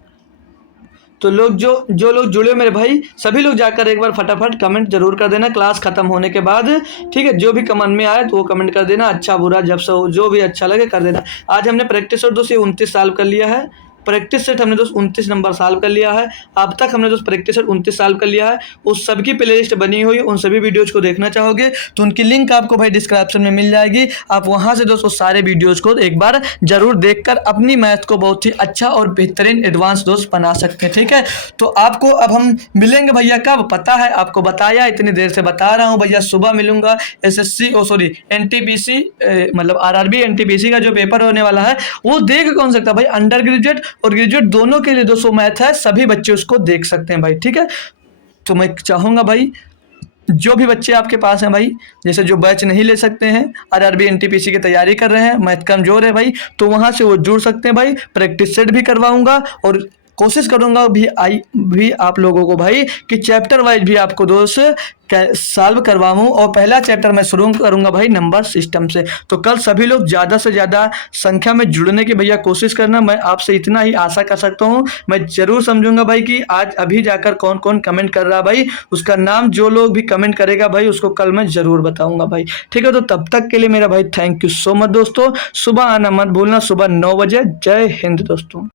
तो लोग जो लोग जुड़े हो मेरे भाई, सभी लोग जाकर एक बार फटाफट कमेंट जरूर कर देना क्लास खत्म होने के बाद, ठीक है। जो भी कमेंट में आए तो वो कमेंट कर देना, अच्छा बुरा जब से हो, जो भी अच्छा लगे कर देना। आज हमने प्रैक्टिस और दोस्त ये 29 साल कर लिया है, प्रैक्टिस सेट हमने दोस्त 29 नंबर साल कर लिया है। अब तक हमने दोस्त प्रैक्टिस सेट 29 साल कर लिया है। उस सबकी प्लेलिस्ट बनी हुई है, उन सभी वीडियोज़ को देखना चाहोगे तो उनकी लिंक आपको भाई डिस्क्रिप्शन में मिल जाएगी। आप वहां से दोस्तों सारे वीडियोज़ को एक बार जरूर देखकर अपनी मैथ को बहुत ही अच्छा और बेहतरीन एडवांस दोस्त बना सकते हैं, ठीक है। तो आपको अब हम मिलेंगे भैया कब पता है, आपको बताया, इतनी देर से बता रहा हूँ भैया, सुबह मिलूंगा। एसएससी एनटीपीसी मतलब आरआरबी एनटीपीसी का जो पेपर होने वाला है वो देख कौन सकता है भाई, अंडर ग्रेजुएट और ग्रेजुएट दोनों के लिए दोस्तों मैथ है, सभी बच्चे उसको देख सकते हैं भाई, ठीक है। तो मैं चाहूँगा भाई जो भी बच्चे आपके पास हैं भाई, जैसे जो बैच नहीं ले सकते हैं, आरआरबी एनटीपीसी की तैयारी कर रहे हैं, मैथ कमजोर है भाई, तो वहाँ से वो जुड़ सकते हैं भाई। प्रैक्टिस सेट भी करवाऊँगा और कोशिश करूँगा भी आप लोगों को भाई कि चैप्टर वाइज भी आपको दोस्त सॉल्व करवाऊँ। और पहला चैप्टर मैं शुरू करूँगा भाई नंबर सिस्टम से। तो कल सभी लोग ज़्यादा से ज़्यादा संख्या में जुड़ने की भैया कोशिश करना, मैं आपसे इतना ही आशा कर सकता हूँ। मैं ज़रूर समझूंगा भाई कि आज अभी जाकर कौन कौन कमेंट कर रहा भाई, उसका नाम जो लोग भी कमेंट करेगा भाई उसको कल मैं ज़रूर बताऊँगा भाई, ठीक है। तो तब तक के लिए मेरा भाई थैंक यू सो मच दोस्तों, सुबह आना मत भूलना, सुबह 9 बजे। जय हिंद दोस्तों।